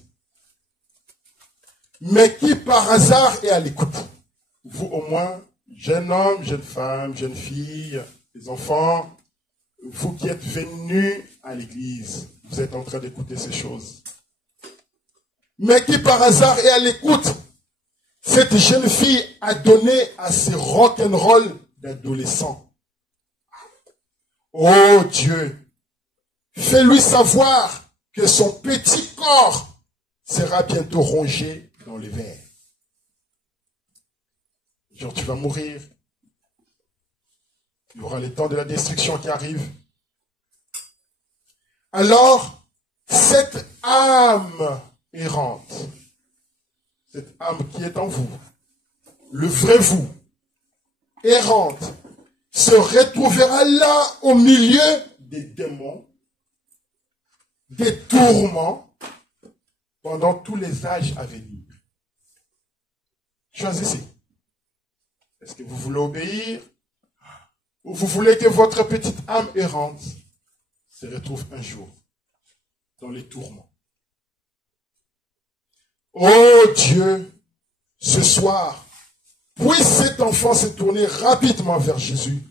mais qui par hasard est à l'écoute. Vous au moins, jeune homme, jeune femme, jeune fille, les enfants, vous qui êtes venus à l'église, vous êtes en train d'écouter ces choses. Mais qui par hasard est à l'écoute, cette jeune fille a donné à ses rock'n'roll d'adolescents. Oh Dieu, fais-lui savoir que son petit corps sera bientôt rongé dans les vers. Genre, tu vas mourir. Il y aura les temps de la destruction qui arrivent. Alors, cette âme errante, cette âme qui est en vous, le vrai vous, errante, se retrouvera là au milieu des démons, des tourments, pendant tous les âges à venir. Choisissez. Est-ce que vous voulez obéir ou vous voulez que votre petite âme errante se retrouve un jour dans les tourments? Oh Dieu, ce soir, puisse cet enfant se tourner rapidement vers Jésus.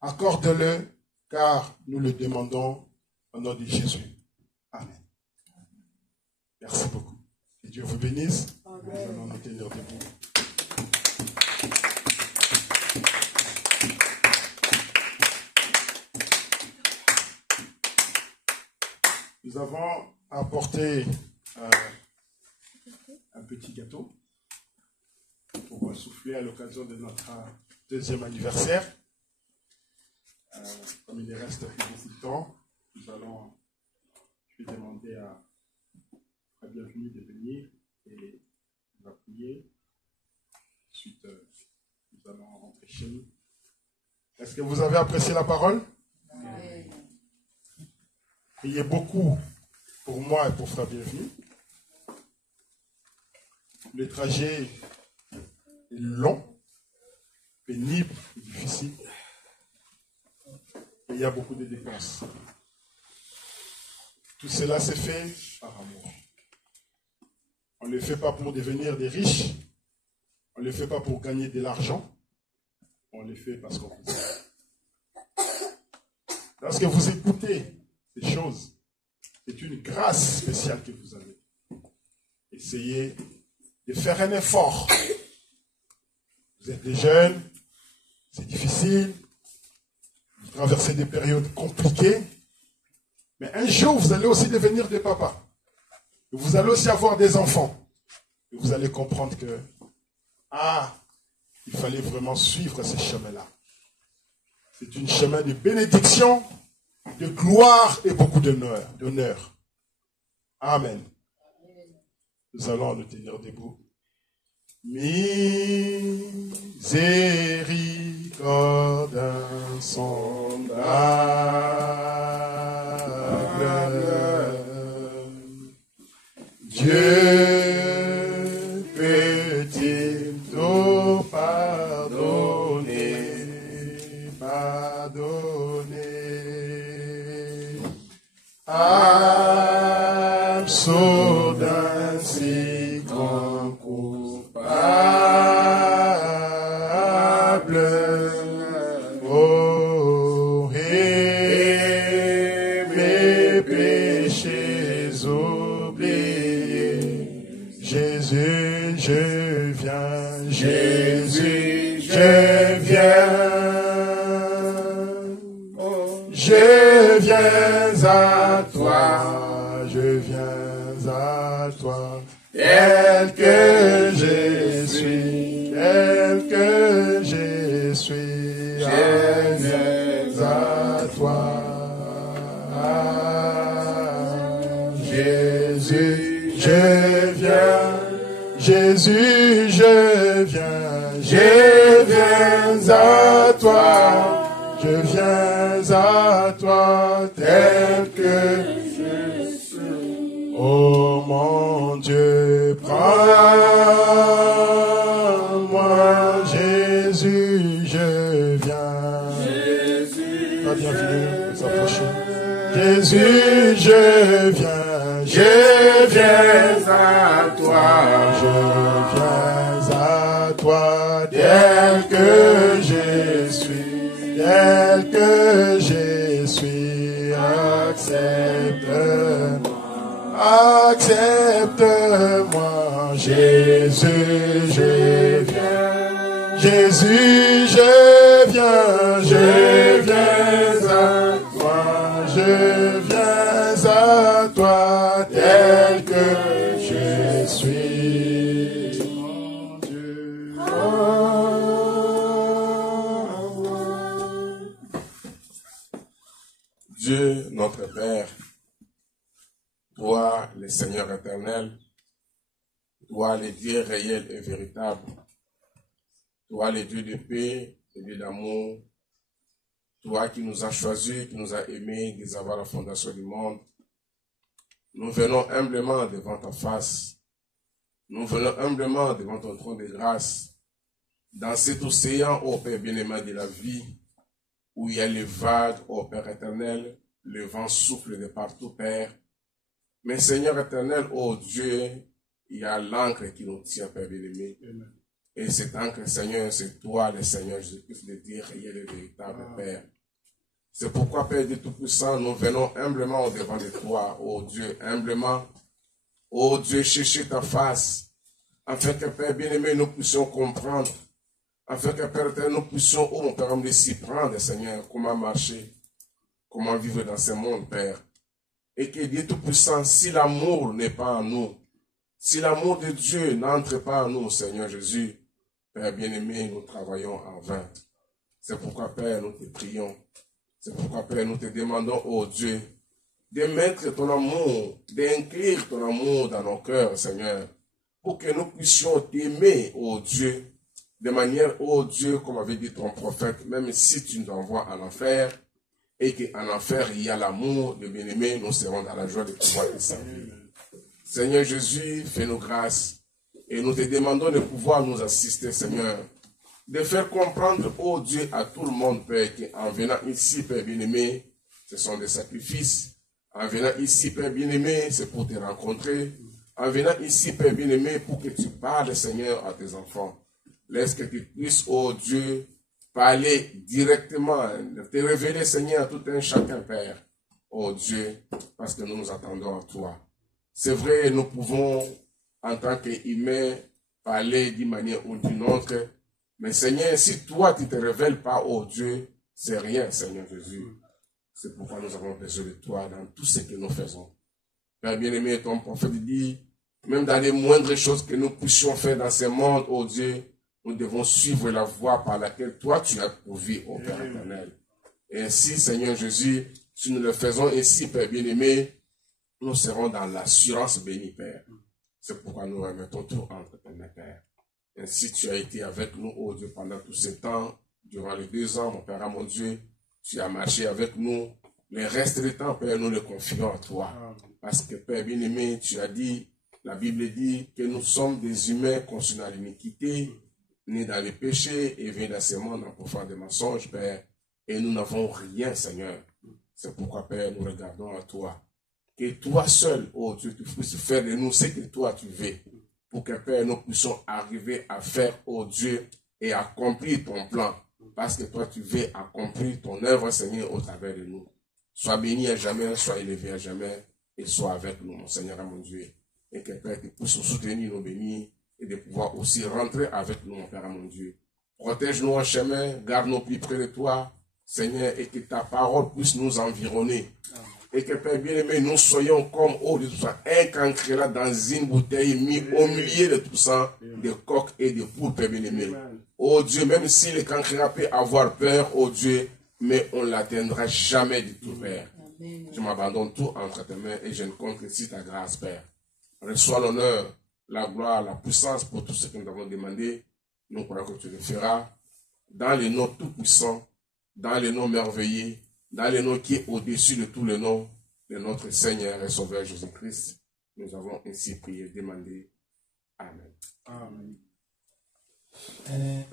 Accorde-le, car nous le demandons au nom de Jésus. Amen. Merci beaucoup. Que Dieu vous bénisse. Amen. Nous allons nous tenir debout. Nous avons apporté un petit gâteau pour souffler à l'occasion de notre deuxième anniversaire. Comme il ne reste plus beaucoup de temps, je vais demander à Bienvenue de venir et on va prier. Ensuite, nous allons rentrer chez nous. Est-ce que vous avez apprécié la parole? Oui. Priez beaucoup pour moi et pour Frère Bienvenu. Le trajet est long, pénible, difficile. Et il y a beaucoup de dépenses. Tout cela s'est fait par amour. On ne le fait pas pour devenir des riches. On ne le fait pas pour gagner de l'argent. On le fait parce qu'on vous aime. Lorsque vous écoutez ces choses, c'est une grâce spéciale que vous avez. Essayez de faire un effort. Vous êtes des jeunes, c'est difficile. Vous traversez des périodes compliquées. Mais un jour, vous allez aussi devenir des papas. Vous allez aussi avoir des enfants. Et vous allez comprendre que, il fallait vraiment suivre ce chemin-là. C'est un chemin de bénédiction, de gloire et beaucoup d'honneur. Amen. Nous allons nous tenir debout. Miséricorde insondable, Dieu peut-il nous pardonner, absurde ainsi grand coupable, oh, et mes péchés oubliés, Jésus, je viens, Jésus, je viens. Je viens à toi, je viens à toi, tel que je suis, tel que je suis, je viens à toi. Jésus, je viens, Jésus, je viens à toi. Je viens à toi tel que je suis. Oh mon Dieu, prends-moi, Jésus, je viens. Pas bienvenue, vous approchez. Jésus, je viens à toi. Je viens à toi tel que je suis. Tel que je suis, accepte-moi, Jésus, je viens, Jésus, je viens à toi, je viens à toi, tel que je suis, mon Dieu. Dieu, notre Père, toi, le Seigneur éternel, toi, le Dieu réel et véritable, toi, le Dieu de paix et Dieu d'amour, toi qui nous as choisis, qui nous as aimés, dès avant la fondation du monde, nous venons humblement devant ta face. Nous venons humblement devant ton trône de grâce. Dans cet océan, ô Père bien-aimé de la vie, où il y a les vagues, ô Père éternel, le vent souffle de partout, Père. Mais Seigneur éternel, ô Dieu, il y a l'encre qui nous tient, Père bien-aimé. Et cette encre, Seigneur, c'est toi, le Seigneur Jésus-Christ, le Dieu réel et véritable, Père. C'est pourquoi, Père Dieu Tout-Puissant, nous venons humblement au devant de toi, ô Dieu, humblement, ô Dieu, chercher ta face, afin que, Père bien-aimé, nous puissions comprendre, afin que, Père éternel, nous puissions, ô mon Père, me s'y prendre, Seigneur, comment marcher, comment vivre dans ce monde, Père. Et que Dieu Tout-Puissant, si l'amour n'est pas en nous, si l'amour de Dieu n'entre pas en nous, Seigneur Jésus, Père bien-aimé, nous travaillons en vain. C'est pourquoi, Père, nous te prions. C'est pourquoi, Père, nous te demandons, ô Dieu, de mettre ton amour, d'inclure ton amour dans nos cœurs, Seigneur, pour que nous puissions t'aimer, ô Dieu, de manière, ô Dieu, comme avait dit ton prophète, même si tu nous envoies en enfer, et qu'en enfer, il y a l'amour de bien-aimé, nous serons dans la joie de pouvoir te servir. Seigneur Jésus, fais-nous grâce. Et nous te demandons de pouvoir nous assister, Seigneur, de faire comprendre, ô Dieu, à tout le monde, Père, qu'en venant ici, Père bien-aimé, ce sont des sacrifices. En venant ici, Père bien-aimé, c'est pour te rencontrer. En venant ici, Père bien-aimé, pour que tu parles, Seigneur, à tes enfants. Laisse que tu puisses, ô Dieu, parler directement, te révéler, Seigneur, à tout un chacun, Père, ô Dieu, parce que nous nous attendons à toi. C'est vrai, nous pouvons, en tant qu'humains, parler d'une manière ou d'une autre. Mais Seigneur, si toi, tu ne te révèles pas, ô Dieu, c'est rien, Seigneur Jésus. C'est pourquoi nous avons besoin de toi dans tout ce que nous faisons. Père bien-aimé, ton prophète dit, même dans les moindres choses que nous puissions faire dans ce monde, ô Dieu, nous devons suivre la voie par laquelle toi, tu as pourvu, ô Père éternel. Et ainsi, Seigneur Jésus, si nous le faisons ainsi, Père bien-aimé, nous serons dans l'assurance bénie, Père. C'est pourquoi nous remettons tout entre tes mains, Père. Ainsi, tu as été avec nous, ô Dieu, pendant tout ce temps, durant les 2 ans, mon Père, mon Dieu, tu as marché avec nous. Le reste du temps, Père, nous le confions à toi. Parce que, Père bien-aimé, tu as dit, la Bible dit que nous sommes des humains conçus dans l'iniquité, nés dans les péchés et venus dans ce monde en profond des mensonges, Père. Et nous n'avons rien, Seigneur. C'est pourquoi, Père, nous regardons à toi. Que toi seul, oh Dieu, tu puisses faire de nous ce que toi tu veux. Pour que, Père, nous puissions arriver à faire, oh Dieu, et accomplir ton plan. Parce que toi, tu veux accomplir ton œuvre, Seigneur, au travers de nous. Sois béni à jamais, sois élevé à jamais, et sois avec nous, mon Seigneur, mon Dieu. Et que, Père, tu puisses nous soutenir, nous bénir, et de pouvoir aussi rentrer avec nous, mon Père, mon Dieu. Protège-nous en chemin, garde-nous plus près de toi, Seigneur, et que ta parole puisse nous environner. Et que, Père bien-aimé, nous soyons comme, oh, de tout ça, un cancrélat dans une bouteille mis au milieu de tout ça, de coqs et de poules, Père bien-aimé. Oh Dieu, même si le cancrélat peut avoir peur, oh Dieu, mais on ne l'atteindra jamais du tout, Père. Je m'abandonne tout entre tes mains et je ne compte que si ta grâce, Père. Reçois l'honneur, la gloire, la puissance pour tout ce que nous avons demandé. Nous croyons que tu le feras dans le nom tout-puissant, dans le nom merveilleux, dans le nom qui est au-dessus de tous les noms de notre Seigneur et Sauveur Jésus-Christ. Nous avons ainsi prié, demandé. Amen. Amen.